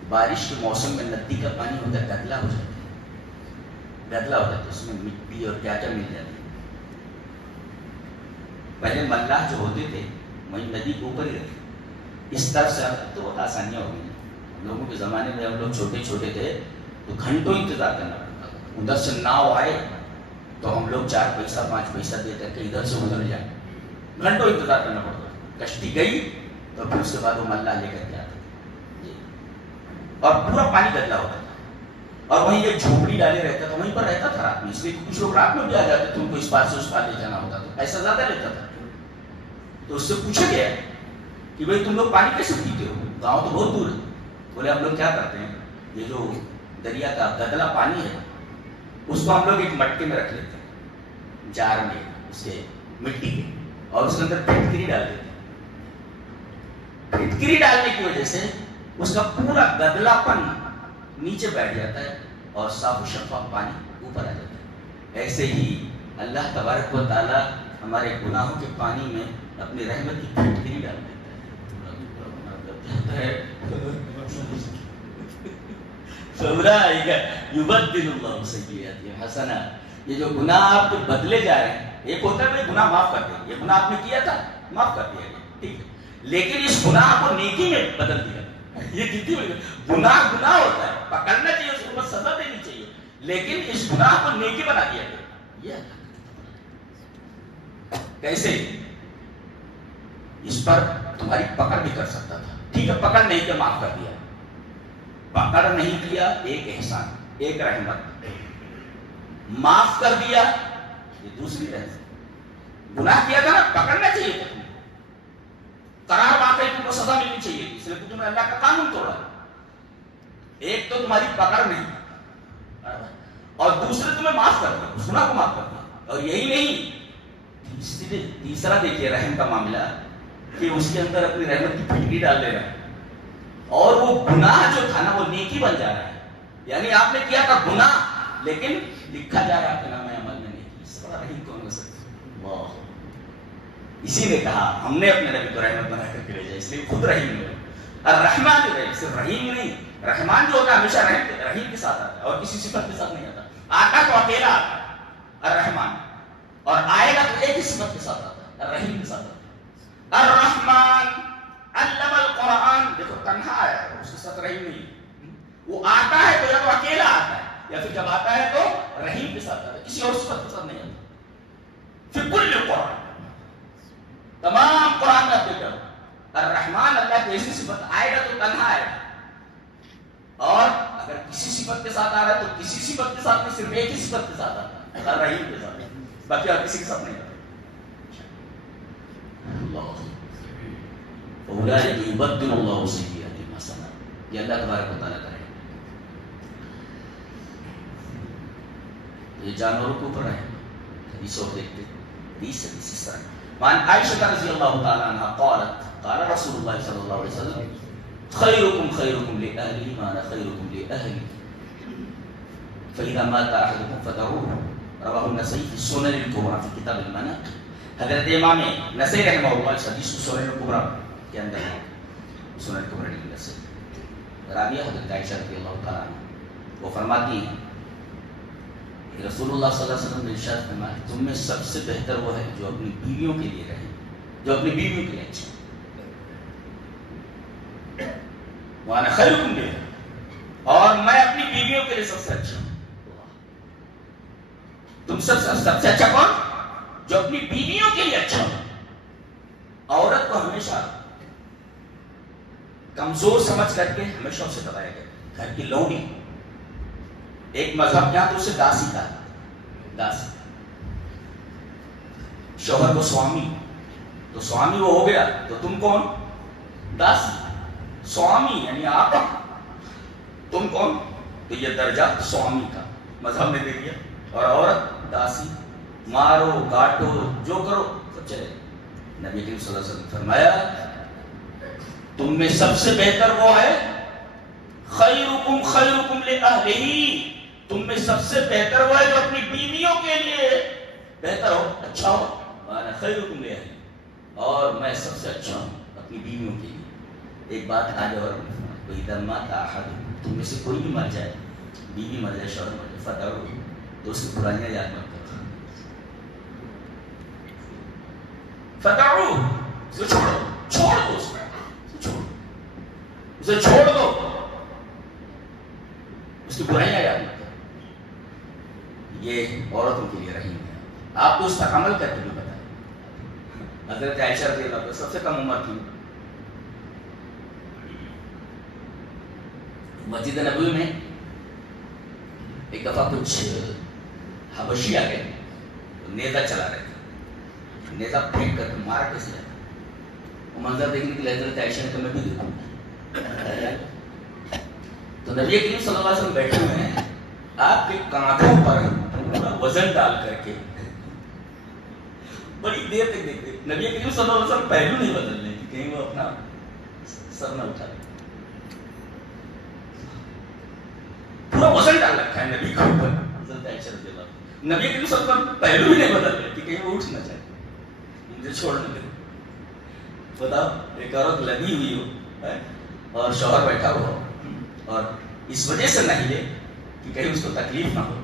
بارش کے موسم میں ندی کا پانی ہوتا ہے گدلا ہو جاتا ہے اس میں مٹی اور کیا مل جاتی ہے. پہلے ملاح جو ہوتے تھے وہیں ندی کے اوپر ہی رہتے اس طرف سے تو بہت آسانیاں ہو گئی. ہم لوگوں کے زمانے میں ہم لوگ چھوٹے تھے تو گھنٹوں انتظار کرنا پڑتا تھا. ادھر سے ناؤ آئے تو ہم لوگ 4 پیسہ 5 پیسہ دیتے کہ ادھر سے ادھر جائے گھنٹوں انتظار کرنا پڑتا. کشتی گئی تو پھر اس کے بعد وہ ملاح لے کر کے آتے اور پورا پانی گدلا ہوتا تھا اور وہیں ایک جھوپڑی ڈالے رہتا تھا وہیں پر رہتا تھا رات میں. اس لیے کچھ لوگ رات میں بھی آ جاتے تھے ان کو اس پار سے اس پار لے جانا ہوتا تھا ایسا زیادہ لیتا تھا. تو اس سے پوچھا گیا کہ بھائی تم لوگ پانی کیسے پیتے ہو گاؤں تو بہت دور ہے. بولے ہم لوگ کیا کرتے ہیں یہ جو دریا کا گدلا پانی ہے اس کو ہم لوگ ایک مٹکے میں رکھ لیتے ہیں جار میں اس کے مٹی کے اور اس کے اندر پھٹکری ڈال دیتے ہیں. پھٹکری ڈالنے کی وجہ سے اس کا پورا گدلا پن نیچے بیٹھ جاتا ہے اور صاف و شفاف پانی اوپر آ جاتا ہے. ایسے ہی اللہ تبارک و تعالیٰ ہمارے گناہوں کے پانی میں اپنی رحمت کی پھٹکری ڈال دیتا ہے. یبدل اللہ سیئاتہم حسنات یہ جو گناہ آپ کے بدلے جا رہے ہیں ایک ہوتا ہے بھائی گناہ معاف کر دیں یہ گناہ آپ نے کیا تھا معاف کر دیا گیا ٹھیک ہے لیکن اس گناہ کو نیکی میں بدل دیا. یہ کتنی بڑی گناہ ہوتا ہے پکڑنا چاہیے اس کو سزا دینی چاہیے لیکن اس گناہ کو نیکی بنا دیا گیا. یہ کیسے اس پر تمہاری پکڑ بھی کر سکتا تھا ٹھیک ہے پکڑ نہیں کیا معاف کر دیا. پکڑ نہیں کیا ایک احسان ایک رحمت معاف کر دیا یہ دوسری رحمت. گناہ کیا تھا نا پکڑنا چاہیے تھا تمہیں قرار واقعی تم کو سزا ملنی چاہیے اس لیے تم نے اللہ کا قانون توڑا. ایک تو تمہاری پکڑ نہیں اور دوسرے تمہیں معاف کر دیا اس گناہ کو معاف کر دیا. اور یہی نہیں تیسرا دیکھیے رحم کا معاملہ کہ اس کے اندر اپنی رحمت کی پھٹکری ڈال دے رہا ہے اور وہ گناہ جو تھا نا وہ نیکی بن جا رہا ہے. یعنی آپ نے کیا تھا گناہ لیکن لکھا جا رہا ہے آپ کے نام عمل میں نیکی. اس سے بڑا رحیم کون ہو سکتا ہے؟ اسی نے کہا ہم نے اپنے نبی کو رحمت بنا کر کے بھیجا اس لیے خود رحیم ہے. الرحمن جو ہے صرف رحیم نہیں، رحمان جو ہوتا ہے ہمیشہ رحیم کے ساتھ آتا ہے اور کسی صفت کے ساتھ نہیں آتا. آتا تو اکیلا آتا ہے الرحمن، اور آئے گا تو ایک ہی صفت کے ساتھ آتا ہے، الرحیم کے ساتھ آتا ہے. الرحمن علم القرآن، دیکھو تنہا آیا ہے، اس کے ساتھ رحیم نہیں. وہ آتا ہے تو یا تو اکیلا آتا ہے یا پھر جب آتا ہے تو رحیم کے ساتھ آتا ہے، کسی اور صفت کے ساتھ نہیں آتا. پھر کل قرآن، تمام قرآن میں آپ دیکھو الرحمن اللہ کی ایسی صفت آئے گا تو تنہا آئے گا، اور اگر کسی صفت کے ساتھ آ رہا ہے تو کسی صفت کے ساتھ نہیں، صرف ایک ہی صفت کے ساتھ آتا ہے، الرحیم کے ساتھ، باقی اور کسی کے ساتھ نہیں آتا. اولئک یبدل اللہ سیئاتہم حسنات، یہ اللہ تبارک و تعالیٰ کرے. یہ جانوروں کے اوپر ہے. حدیث اور دیکھتے حدیث اس طرح وعن عائشہ رضی اللہ تعالی عنہ قالت قال رسول اللہ صلی اللہ علیہ وسلم خیرکم خیرکم لأہلی ما انا خیرکم لأہلی فإذا مات أحدكم فدعوه، رواه النسائی فی السنن الکبریٰ فی کتاب المناقب. حضرت امام نسائی رحمہ اللہ اس حدیث کو سنن الکبریٰ کے اندر ہے، سنن الکبریٰ کے اندر راویہ حضرت عائشہ رضی اللہ تعالی عنہ وہ فرماتی ہیں کہ رسول اللہ صلی اللہ علیہ وسلم نے ارشاد فرمایا کہ تم میں سب سے بہتر وہ ہے جو اپنی بیویوں کے لیے رہے، جو اپنی بیویوں کے لیے اچھا. وَأَنَا خَيْرُكُمْ لِهَا، اور میں اپنی بیویوں کے لیے سب سے اچھا ہوں. تم سب سے اچھا کون؟ جو اپنی بیویوں کے لیے اچھا ہو. عورت کو ہمیشہ کمزور سمجھ کر کے ہمیشہ اسے دبایا گیا، گھر کی لونڈی. ایک مذہب کیا تو اسے داسی کا، داسی. شوہر کو سوامی، تو سوامی وہ ہو گیا تو تم کون؟ داسی. سوامی یعنی آپ، تم کون؟ تو یہ درجہ سوامی کا مذہب نے دے دیا. اور عورت داسی، مارو کاٹو جو کرو سب چلے. نبی کریم صلی اللہ علیہ وسلم فرمایا تم میں سب سے بہتر وہ ہے خیرکم خیرکم لأہلہ، تم میں سب سے بہتر وہ ہے جو اپنی بیویوں کے لیے بہتر ہو، اچھا ہو. وانا خیرکم لأہلہ، اور میں سب سے اچھا ہوں اپنی بیویوں کے لیے. ایک بات آگے اور اذا مات احدکم، تم میں سے کوئی بھی مر جائے، بیوی مر جائے، شوہر مر جائے، فدعوہ، تو اس کی برائیاں یاد مت کرو. فدعوہ، اسے چھوڑو، چھوڑ دو، اسے چھوڑ دو، اس کی برائیاں یاد مت کرو. یہ عورتوں کے لیے رحیم ہے. آپ کو اس پر عمل کر کے بھی بتائیں. حضرت عائشہ رضی اللہ عنہا سب سے کم عمر تھی. مسجد نبوی میں ایک دفعہ کچھ حبشی آ گئے، نیزہ چلا رہے تھے. نیزہ پھینک کر مارا کیسے جاتا. وہ منظر دیکھنے کے لیے حضرت عائشہ نے کہا میں بھی دیکھوں. تو نبی کریم صلی اللہ علیہ وسلم بیٹھے ہوئے ہیں، آپ کے کانٹوں پر پورا وزن ڈال کر کے بڑی دیر تک دیکھتے. نبی کریم صلی اللہ علیہ وسلم پہلو نہیں بدل رہے تھے کہیں وہ اپنا سر نہ اٹھا لے. پورا وزن ڈال رکھا ہے نبی کے اوپر. حضرت عائشہ رضی اللہ عنہ نبی کریم صلی اللہ علیہ وسلم پہلو بھی نہیں بدل رہے کہ کہیں وہ اٹھ نہ جائے، مجھے چھوڑنے دے. بتاؤ ایک عورت لگی ہوئی ہو اور شوہر بیٹھا ہوا ہو اور اس وجہ سے نہ ہلے کہ کہیں اس کو تکلیف نہ ہو.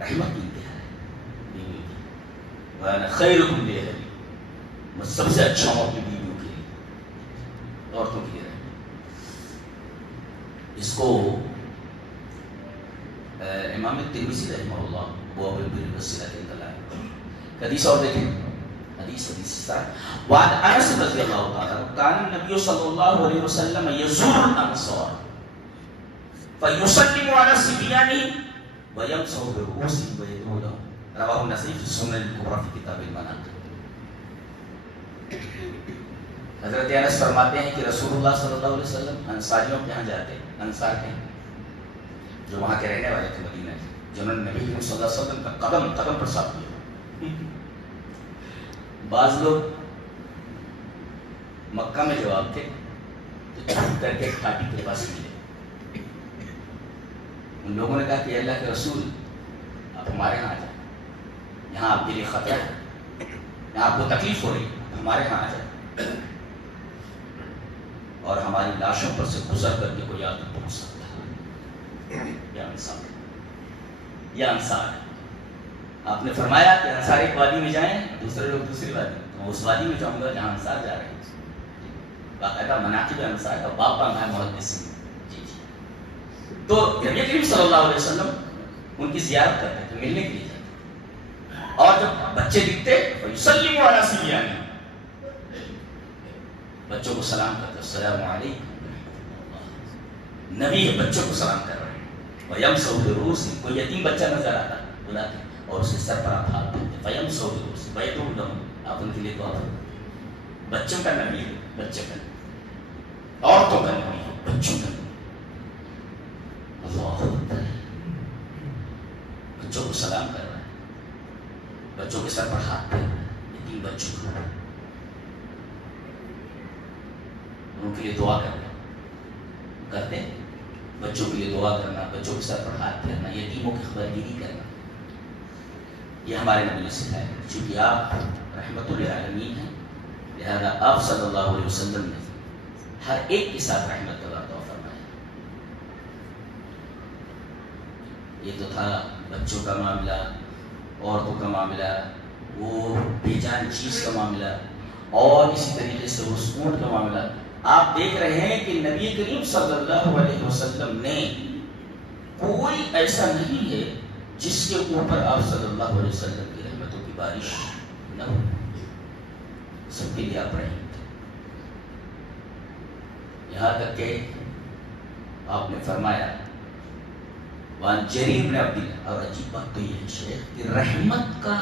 رحمت کی انتہا ہے. وانا خیرکم لأہلی، میں سب سے اچھا ہوں اپنی بیویوں کے لیے، عورتوں کے لیے. اس کو امام ترمذی رحمہ اللہ وہ ابو البر والصلہ کے اندر لائے. حدیث اور دیکھیں، حدیث وعن انس رضی اللہ تعالی کان النبی صلی اللہ علیہ وسلم یزور الانصار فیسلم علی صبیانہ ویمسح برؤوسهم ویدعو لهم، رواه النسائی فی السنن الکبریٰ فی کتاب المناقب. حضرت انس فرماتے ہیں کہ رسول اللہ صلی اللہ علیہ وسلم انصاریوں کے یہاں جاتے، انصار کے جو وہاں کے رہنے والے تھے مدینہ کے، جنہوں نے نبی صلی اللہ علیہ وسلم کا قدم قدم پر ساتھ لیا. بعض لوگ مکہ میں جو آپ تھے تو چھوٹ کر کے کھاٹی کے پاس ملے. ان لوگوں نے کہا کہ اللہ کے رسول آپ ہمارے ہاں آ جائیں، یہاں آپ کے لیے خطرہ ہے، یہاں آپ کو تکلیف ہو رہی ہے، ہمارے ہاں آ جائیں. اور ہماری لاشوں پر سے گزر کر کے کوئی آگ تک پہنچ سکتا ہے. یہ انصار ہے، یہ انصار ہے. آپ نے فرمایا کہ انصار ایک وادی میں جائیں، دوسرے لوگ دوسری وادی میں. تو اس وادی میں جاؤں گا جہاں انصار جا رہے ہیں. باقاعدہ مناقب انصار کا باپ بننا ہے محدثین. جی جی. تو نبی کریم صلی اللہ علیہ وسلم ان کی زیارت کرتے تھے، ملنے کے لیے جاتے. اور جب بچے دکھتے فیسلموا علی صبیانہم، بچوں کو سلام کرتے، السلام علیکم. نبی بچوں کو سلام کر رہے ہیں. وَيَمْسَحُ بِرُؤُوسِهِمْ، کوئی یتیم بچہ نظر آتا بلاتے اور اس کے سر پر آپ ہاتھ پھیرتے. فَيَمْسَحُ بِرُؤُوسِهِمْ وَيَدْعُو لَهُمْ، آپ ان کے لیے دعا کرتے. بچوں کا نبی ہے، بچے کا نبی، عورتوں کا نبی ہے، بچوں کا نبی. اللہ اکبر. بچوں کو سلام کر رہا ہے، بچوں کے سر پر ہاتھ پھیر رہا ہے، یتیم بچوں کو ان کے لیے دعا کرتے. بچوں کے لیے دعا کرنا، بچوں کے سر پر ہاتھ پھیرنا، یتیموں کی خبرگیری کرنا، یہ ہمارے نبی نے سکھایا. چونکہ آپ رحمت للعالمین ہیں، لہذا آپ صلی اللہ علیہ وسلم نے ہر ایک کے ساتھ رحمت کا وعدہ فرمایا. یہ تو تھا بچوں کا معاملہ، عورتوں کا معاملہ، وہ بے جان چیز کا معاملہ، اور اسی طریقے سے اس اونٹ کا معاملہ. آپ دیکھ رہے ہیں کہ نبی کریم صلی اللہ علیہ وسلم نے کوئی ایسا نہیں ہے جس کے اوپر آپ صلی اللہ علیہ وسلم کی رحمتوں کی بارش نہ ہو. سب کے لیے آپ رحیم تھے. یہاں تک کہ آپ نے فرمایا وان جریر بن عبد اللہ، اور عجیب بات تو یہ ہے شیخ کہ رحمت کا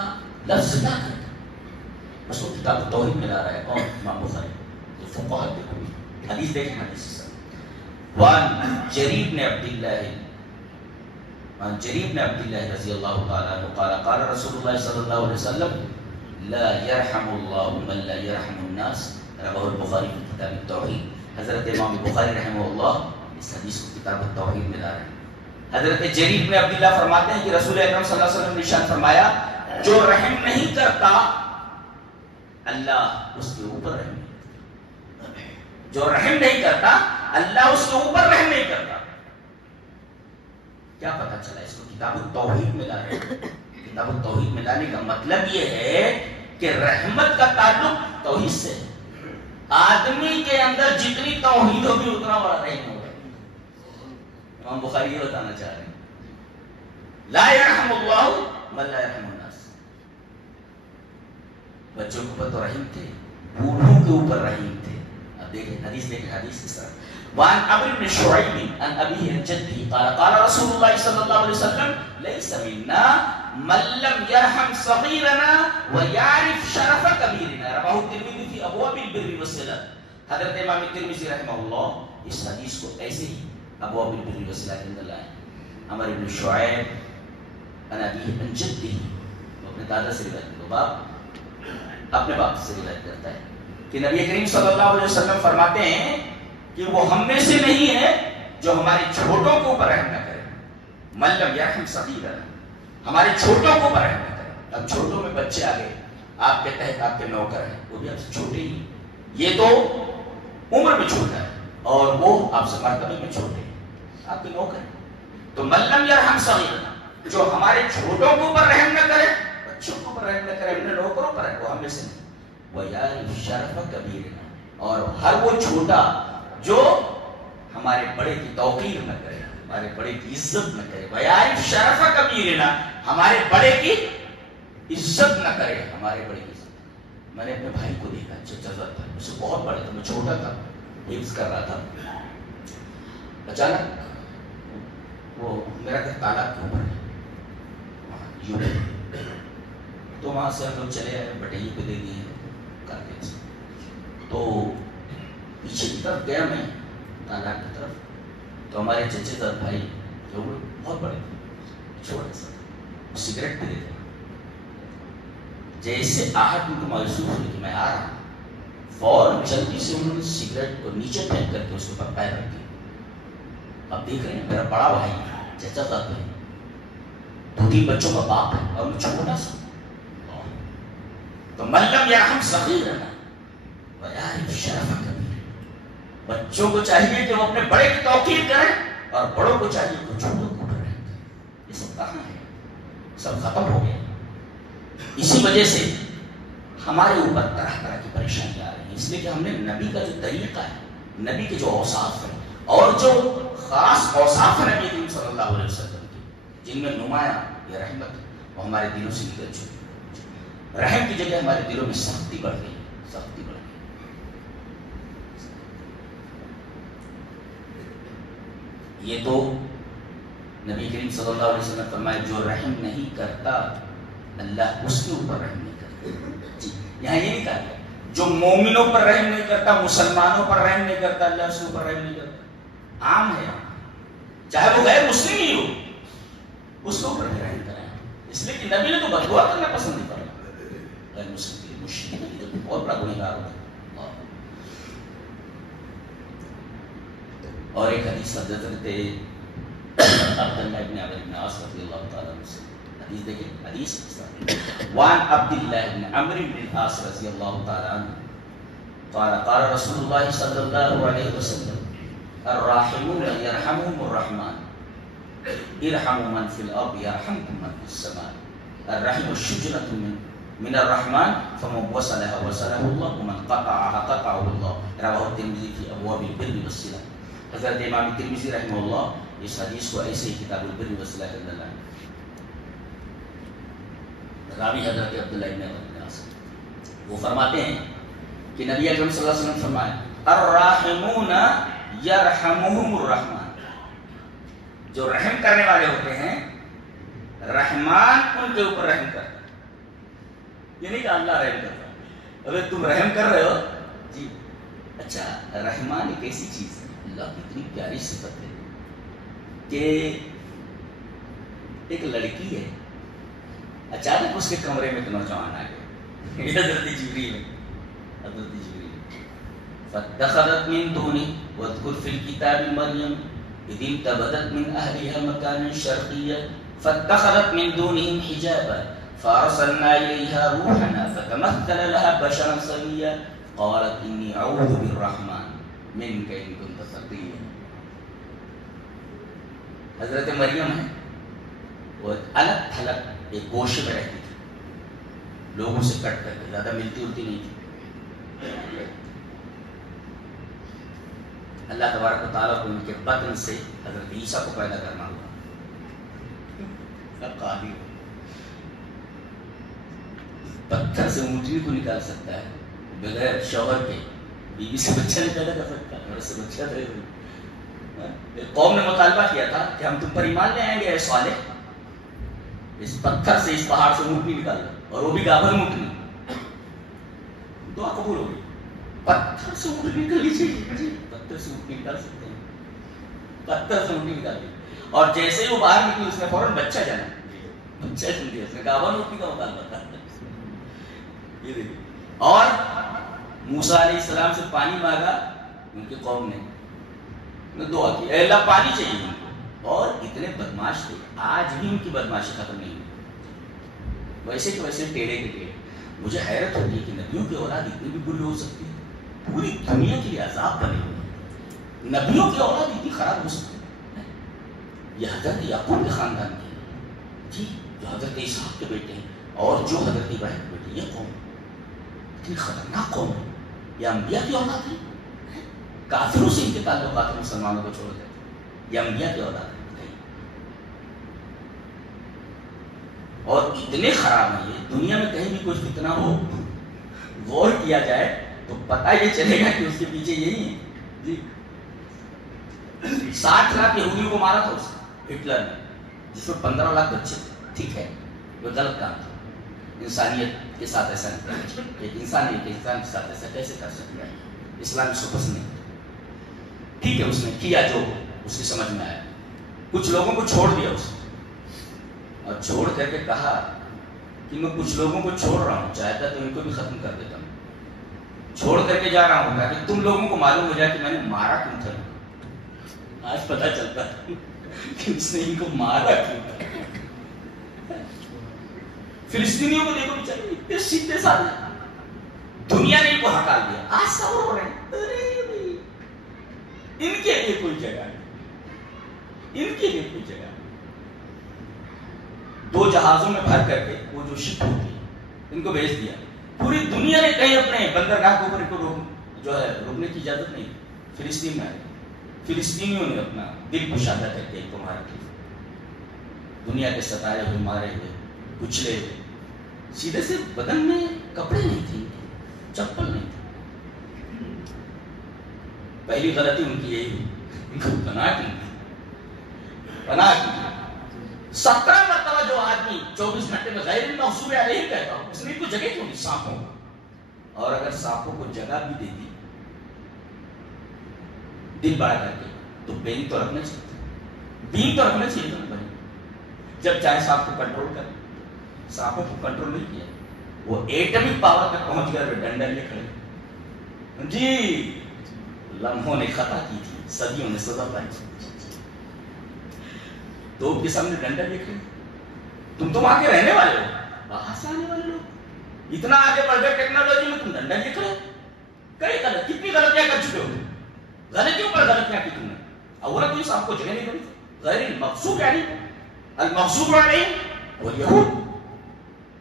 لفظ نہ کرتا، بس وہ کتاب توحید میں لا رہا ہے. اور امام بخاری جو فقہاء دیکھو حدیث دیکھیں، حدیث وان جریر بن عبد اللہ، وان جریر بن عبد اللہ رضی اللہ تعالی عنہ قال قال رسول اللہ صلی اللہ علیہ وسلم لا يرحم اللہ من لا يرحم الناس. رواه البخاری کی کتاب التوحید. حضرت امام بخاری رحمہ اللہ اس حدیث کو کتاب التوحید میں لا رہے ہیں. حضرت جریر بن عبد اللہ فرماتے ہیں کہ رسول اکرم صلی اللہ علیہ وسلم نے ارشاد فرمایا جو رحم نہیں کرتا اللہ اس کے اوپر رحم، جو رحم نہیں کرتا اللہ اس کے اوپر رحم نہیں کرتا. کیا پتا چلا؟ اس کو کتاب التوحید میں لا رہے ہیں. کتاب التوحید میں لانے کا مطلب یہ ہے کہ رحمت کا تعلق توحید سے ہے. آدمی کے اندر جتنی توحید ہوگی اتنا بڑا رحم ہوگا. امام بخاری یہ بتانا چاہ رہے ہیں لا يرحم اللہ من لا يرحم الناس. بچوں کے اوپر تو رحیم تھے، بوڑھوں کے اوپر رحیم تھے. اب دیکھیں حدیث، دیکھیں حدیث اس طرح. وعن عمرو بن شعيب عن أبيه عن جده قال قال رسول الله صلى الله عليه وسلم ليس منا من لم يرحم صغيرنا ويعرف شرف كبيرنا. رواه الترمذي في ابواب البر والصلة. حضرت امام ترمذی رحمہ اللہ اس حدیث کو ایسے ہی ابواب البر والصلة کے اندر لائے. عمرو بن شعيب عن أبيه عن جده، وہ اپنے دادا سے روایت کرتا ہے، باپ اپنے باپ سے روایت کرتا ہے کہ نبی کریم صلی اللہ علیہ وسلم فرماتے ہیں کہ وہ ہم میں سے نہیں ہے جو ہمارے چھوٹوں کو اوپر رحم نہ کرے. من لم یرحم صغیرنا، ہمارے چھوٹوں کو اوپر رحم نہ کرے. اب چھوٹوں میں بچے آ گئے، آپ کے تحت آپ کے نوکر ہیں، وہ بھی آپ سے چھوٹے ہی، یہ تو عمر میں چھوٹا ہے اور وہ آپ سے مرتبے میں چھوٹے ہیں، آپ کے نوکر ہیں. تو من لم یرحم صغیرنا، جو ہمارے چھوٹوں کو اوپر رحم نہ کرے، بچوں کو اوپر رحم نہ کرے، اپنے نوکروں پر ہے، وہ ہم میں سے نہیں. وَيَعْرِفْ شَرَفَ كَبِيرِنَا، اور ہر وہ چھوٹا جو ہمارے بڑے کی توقیر نہ کرے، ہمارے بڑے کی عزت نہ کرے. وَيَعْرِفْ شَرَفَ كَبِيرِنَا، ہمارے بڑے کی عزت نہ کرے، ہمارے بڑے کی عزت. میں نے اپنے بھائی کو دیکھا، چچا تھا، مجھ سے بہت بڑے تھے، میں چھوٹا تھا، حفظ کر رہا تھا. اچانک وہ میرا گھر تالاب کے اوپر ہے، تو وہاں سے ہم لوگ چلے آئے، بٹائی پہ دے دیے کرتے تھے. تو پیچھے کی طرف گیا میں تالاب کی طرف، تو ہمارے چچے داد بھائی جو بہت بڑے چھوٹے سے سگریٹ پی رہے تھے. جیسے آہٹ ان کو محسوس ہوئی کہ میں آ رہا ہوں، فوراً جلدی سے انہوں نے سگریٹ کو نیچے پھینک کر کے اس کے اوپر پیر رکھ دیا. اب دیکھ رہے ہیں میرا بڑا بھائی چچا داد بھائی 2-3 بچوں کا باپ ہے اور میں چھوٹا سا. تو من لم یرحم صغیرنا ویعرف شرف کبیرنا، بچوں کو چاہیے کہ وہ اپنے بڑے کی توقیر کریں اور بڑوں کو چاہیے کہ چھوٹوں کو رحم کریں. یہ سب کہاں ہے؟ سب ختم ہو گیا. اسی وجہ سے ہمارے اوپر طرح طرح کی پریشانیاں آ رہی ہیں، اس لیے کہ ہم نے نبی کا جو طریقہ ہے، نبی کے جو اوصاف ہیں اور جو خاص اوصاف ہیں نبی کریم صلی اللہ علیہ وسلم کے، جن میں نمایاں یہ رحمت ہے، وہ ہمارے دلوں سے نکل چکی. رحم کی جگہ ہمارے دلوں میں سختی بڑھ گئی، سختی بڑھ گئی. یہ تو نبی کریم صلی اللہ علیہ وسلم نے فرمایا جو رحم نہیں کرتا اللہ اس کے اوپر رحم نہیں کرتا. جی یہاں یہ نہیں کہا گیا جو مومنوں پر رحم نہیں کرتا، مسلمانوں پر رحم نہیں کرتا، اللہ اس کے اوپر رحم نہیں کرتا. عام ہے، چاہے وہ غیر مسلم ہی ہو اس کے اوپر بھی رحم کریں. اس لیے کہ نبی نے تو بددعا کرنا پسند نہیں کرا غیر مسلم کے لیے، مشرک کے لیے بہت بڑا گنہگار ہوتا ہے. اور ایک حدیث حضرت عبداللہ ابن عمرو بن العاص رضی اللہ تعالیٰ عنہ سے حدیث دیکھیں، حدیث وعن عبداللہ ابن عمرو بن العاص رضی اللہ تعالیٰ عنہ قال قال رسول اللہ صلی اللہ علیہ وسلم الراحمون یرحمهم الرحمن ارحموا من فی الارض یرحمکم من فی السماء الرحم الشجرة من الرحمن فمن وصلها وصله اللہ ومن قطعها قطعه اللہ رواه الترمذی فی ابواب البر والصلہ. حضرت امام ترمذی رحمہ اللہ اس حدیث کو ایسے ہی کتاب البر والصلہ کے اندر لائے. راوی حضرت عبداللہ ابن عمرو بن العاص وہ فرماتے ہیں کہ نبی اکرم صلی اللہ علیہ وسلم فرمایا الراحمون یرحمهم الرحمن، جو رحم کرنے والے ہوتے ہیں رحمان ان کے اوپر رحم کرتا ہے. یہ نہیں کہ اللہ رحم کرتا ہے. اگر تم رحم کر رہے ہو جی اچھا، رحمان ایک ایسی چیز ہے، اللہ کی اتنی پیاری صفت ہے کہ ایک لڑکی ہے، اچانک اس کے کمرے میں ایک نوجوان آ گیا. یہ حضرت جبریل ہے، حضرت جبریل. فاتخذت من دونی واذکر فی الکتاب مریم اذ انتبذت من اہلها مکانا شرقیا فاتخذت من دونهم حجابا فارسلنا الیها روحنا فتمثل لها بشرا سویا قالت انی اعوذ بالرحمن منک ان کنت تقیا. حضرت مریم ہے، وہ الگ تھلگ ایک گوشے میں رہتی تھی، لوگوں سے کٹ کر کے، زیادہ ملتی التی نہیں تھی. اللہ تبارک و تعالیٰ کو ان کے بطن سے حضرت عیسیٰ کو پیدا کرنا ہوا. قادر پتھر سے اونٹنی کو نکال سکتا ہے بغیر شوہر کے، بیوی سے بچہ نہیں پیدا کر سکتا، گھر سے بچہ دے. قوم نے مطالبہ کیا تھا کہ ہم تم پر ایمان لے آئیں گے اے صالح، اس پتھر سے اس پہاڑ سے اونٹنی نکال دو، اور وہ بھی گابر اونٹنی. دعا قبول ہوگی. پتھر سے اونٹنی نکال لیجیے، پتھر سے اونٹنی نکال سکتے ہیں، پتھر سے اونٹنی نکال لی. اور جیسے ہی وہ باہر نکلی اس نے فوراً بچہ جانا، بچہ جن دیا اس نے، گابر اونٹنی کا مطالبہ تھا. یہ دیکھیے. اور موسیٰ علیہ السلام سے پانی مانگا ان کی قوم نے دعا کی اے اللہ پانی چاہیے ان کو، اور اتنے بدماش تھے، آج بھی ان کی بدماشی ختم نہیں ہوئی، ویسے کہ ویسے ٹیڑے کے ٹیڑے. مجھے حیرت ہوتی ہے کہ نبیوں کی اولاد اتنی بھی بری ہو سکتی ہے، پوری دنیا کے لیے عذاب بنے ہوئے. نبیوں کی اولاد اتنی خراب ہو سکتی ہے. یہ حضرت یعقوب کے خاندان کے جی، جو حضرت اسحاق کے بیٹے ہیں اور جو حضرت ابراہیم کے بیٹے، یہ قوم اتنی خطرناک قوم ہے. یہ انبیاء کی اولاد ہے، کافروں سے ان کے تعلقات مسلمانوں کو چھوڑ دیتے. یہ انبیاء کی اولاد ہے اور اتنے خراب ہیں یہ. دنیا میں کہیں بھی کوئی فتنہ ہو، غور کیا جائے تو پتہ یہ چلے گا کہ اس کے پیچھے یہی ہے جی. 60 لاکھ یہودیوں کو مارا تھا اس ہٹلر نے، جس میں 15 لاکھ بچے تھے. ٹھیک ہے، وہ غلط کام تھا. انسانیت کے ساتھ ایسا نہیں کرنا چاہیے. ایک انسان کے ساتھ ایسا کیسے کر سکتا ہے؟ اسلام اس کو پسند نہیں. ٹھیک ہے، اس نے کیا جو اس کی سمجھ میں آیا. کچھ لوگوں کو چھوڑ دیا اس نے، اور چھوڑ کر کے کہا کہ میں کچھ لوگوں کو چھوڑ رہا ہوں، چاہتا تو ان کو بھی ختم کر دیتا ہوں. چھوڑ کر کے جا رہا ہوں تاکہ تم لوگوں کو معلوم ہو جائے کہ میں نے مارا کیوں تھا. آج پتہ چلتا ہے کہ اس نے ان کو مارا کیوں تھا. فلسطینیوں کو دیکھو بیچارے اتنے سیدھے سادے، دنیا نے ان کو ہٹا دیا. آج سب رو رہے ہیں، ارے بھائی ان کے لیے کوئی جگہ نہیں، ان کے لیے کوئی جگہ نہیں۔ 2 جہازوں میں بھر کر کے وہ جو شپ ہوتی ہے ان کو بھیج دیا، پوری دنیا نے کہیں اپنے بندرگاہ کے اوپر ان کو جو ہے روکنے کی اجازت نہیں۔ فلسطین میں آئے، فلسطینیوں نے اپنا دل کشادہ کر کے ان کو مار دیا، دنیا کے ستائے ہوئے، مارے ہوئے، کچلے ہوئے، سیدھے سے بدن میں کپڑے نہیں تھے، چپل نہیں تھی۔ پہلی غلطی ان کی یہی ہوئی، ان کو پناہ کی، پناہ کی۔ 17 مرتبہ جو آدمی 24 گھنٹے میں غیر المغضوب علیہ کہتا ہوں، اس نے کوئی جگہ کیوں نہیں سانپوں کو؟ اور اگر سانپوں کو جگہ بھی دے دی دل بڑا کر کے تو بین تو رکھنا چاہیے، بین تو رکھنا چاہیے نا بھائی۔ جب چاہے سانپ کو کنٹرول کر، سانپوں کو کنٹرول نہیں کیا، وہ ایٹمک پاور تک پہنچ گیا، ڈنڈا لے کھڑے جی، لمحوں نے خطا کی تھی، صدیوں نے سزا پائی، توپ کے سامنے ڈنڈا لے کھڑے۔ تم تو وہاں کے رہنے والے ہو، باہر سے آنے والے لوگ اتنا آگے بڑھ گئے ٹیکنالوجی میں، تم ڈنڈا لے کھڑے۔ کئی غلط، کتنی غلطیاں کر چکے ہو، غلطیوں پر غلطیاں کی تم نے۔ اولا کوئی صاحب کو جگہ نہیں دینی، غیر المغضوب یعنی المغضوب علیہم والیہود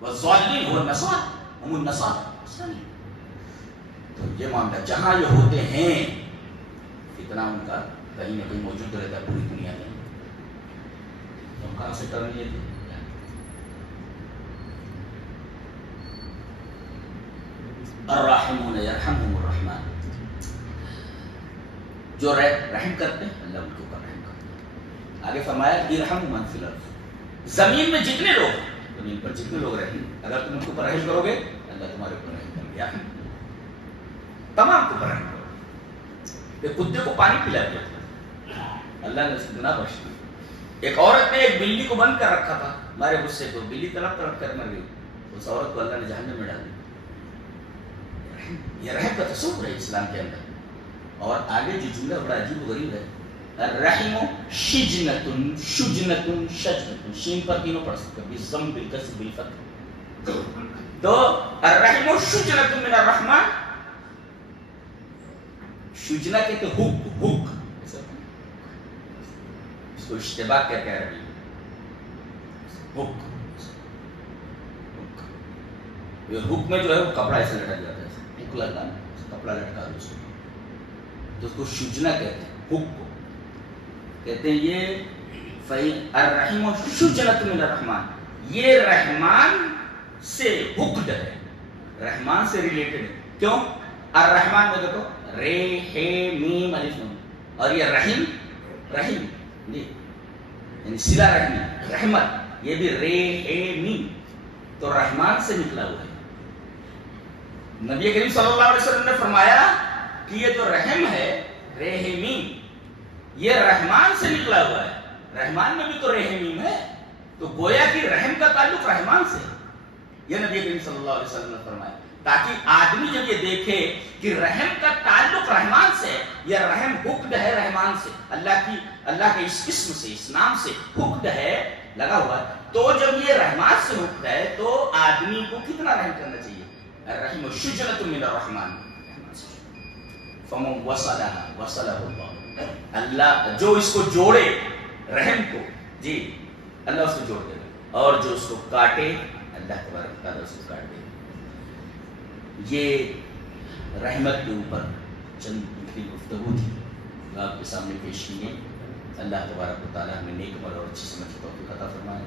والضالین هو النصارى هم النصارى۔ تو یہ معاملہ جہاں یہ ہوتے ہیں اتنا ان کا کہیں نہ کہیں موجود رہتا ہے پوری دنیا میں، ہم کہاں سے ٹرن لیے تھے۔ الراحمون یرحمهم الرحمن، جو رحم کرتے ہیں اللہ ان کے اوپر رحم کرتے ہیں۔ آگے فرمایا ارحموا من فی الارض، زمین میں جتنے لوگ، زمین پر جتنے لوگ رہیں اگر تم ان کے اوپر رحم کرو گے اللہ تمہارے اوپر رحم کر گیا، تمام کے اوپر رحم کرو گے۔ ایک کتے کو پانی پلا دیا تھا، اللہ نے اسے گناہ بخش دیا۔ ایک عورت نے ایک بلی کو بند کر رکھا تھا، ہمارے غصے کو بلی تڑپ تڑپ کر مر گئی، اس عورت کو اللہ نے جہنم میں ڈال دیا۔ یہ رحم کا تصور ہے اسلام کے اندر۔ اور آگے جو جملہ بڑا عجیب و غریب ہے، الرحم شجنۃ شجنۃ شجنۃ، شین پر تینوں پڑھ سکتے ہیں، بالضم بالکسر بالفتح۔ تو الرحم شجنۃ من الرحمن، شجنہ کہتے ہوک، ہوک اس کو اشتباک کہتے ہیں عربی، ہوک۔ یہ ہوک میں جو ہے وہ کپڑا ایسے لٹک جاتا ہے، ہوک لگا کپڑا لٹکا دو اس کو، تو اس کو شجنہ کہتے ہیں، ہوک کو کہتے ہیں۔ یہ الرحیم شجنۃ من الرحمن، یہ رحمان سے ہوکڈ ہے، رحمان سے ریلیٹڈ ہے۔ کیوں؟ الرحمن میں دیکھو رے ہے میم الف نون، اور یہ رحیم، رحیم یعنی صلہ رحمی، رحمت، یہ بھی رے ہے میم، تو رحمان سے نکلا ہوا ہے۔ نبی کریم صلی اللہ علیہ وسلم نے فرمایا کہ یہ جو رحم ہے رحمین، یہ رحمان سے نکلا ہوا ہے، رحمان میں بھی تو رحمین ہے، تو گویا کہ رحم کا تعلق رحمان سے ہے، یہ نبی کریم صلی اللہ علیہ وسلم نے فرمایا، تاکہ آدمی جب یہ دیکھے کہ رحم کا تعلق رحمان سے ہے، یہ رحم حکم ہے رحمان سے، اللہ کے اس اسم سے، اس نام سے حکم ہے لگا ہوا ہے، تو جب یہ رحمان سے حکم ہے تو آدمی کو کتنا رحم کرنا چاہیے۔ الرحیم شجنۃ من الرحمن، فمن وصلها وصلہ اللہ، اللہ جو اس کو جوڑے رحم کو، جی اللہ اس کو جوڑ دے گا، اور جو اس کو کاٹے اللہ تبارک تعالیٰ اس کو کاٹ دے گا۔ یہ رحمت کے اوپر چند دوسری گفتگو تھی جو آپ کے سامنے پیش کی گئی۔ اللہ تبارک و تعالیٰ ہمیں نیک عمل اور اچھی سمجھ کی توفیق عطا فرمائے۔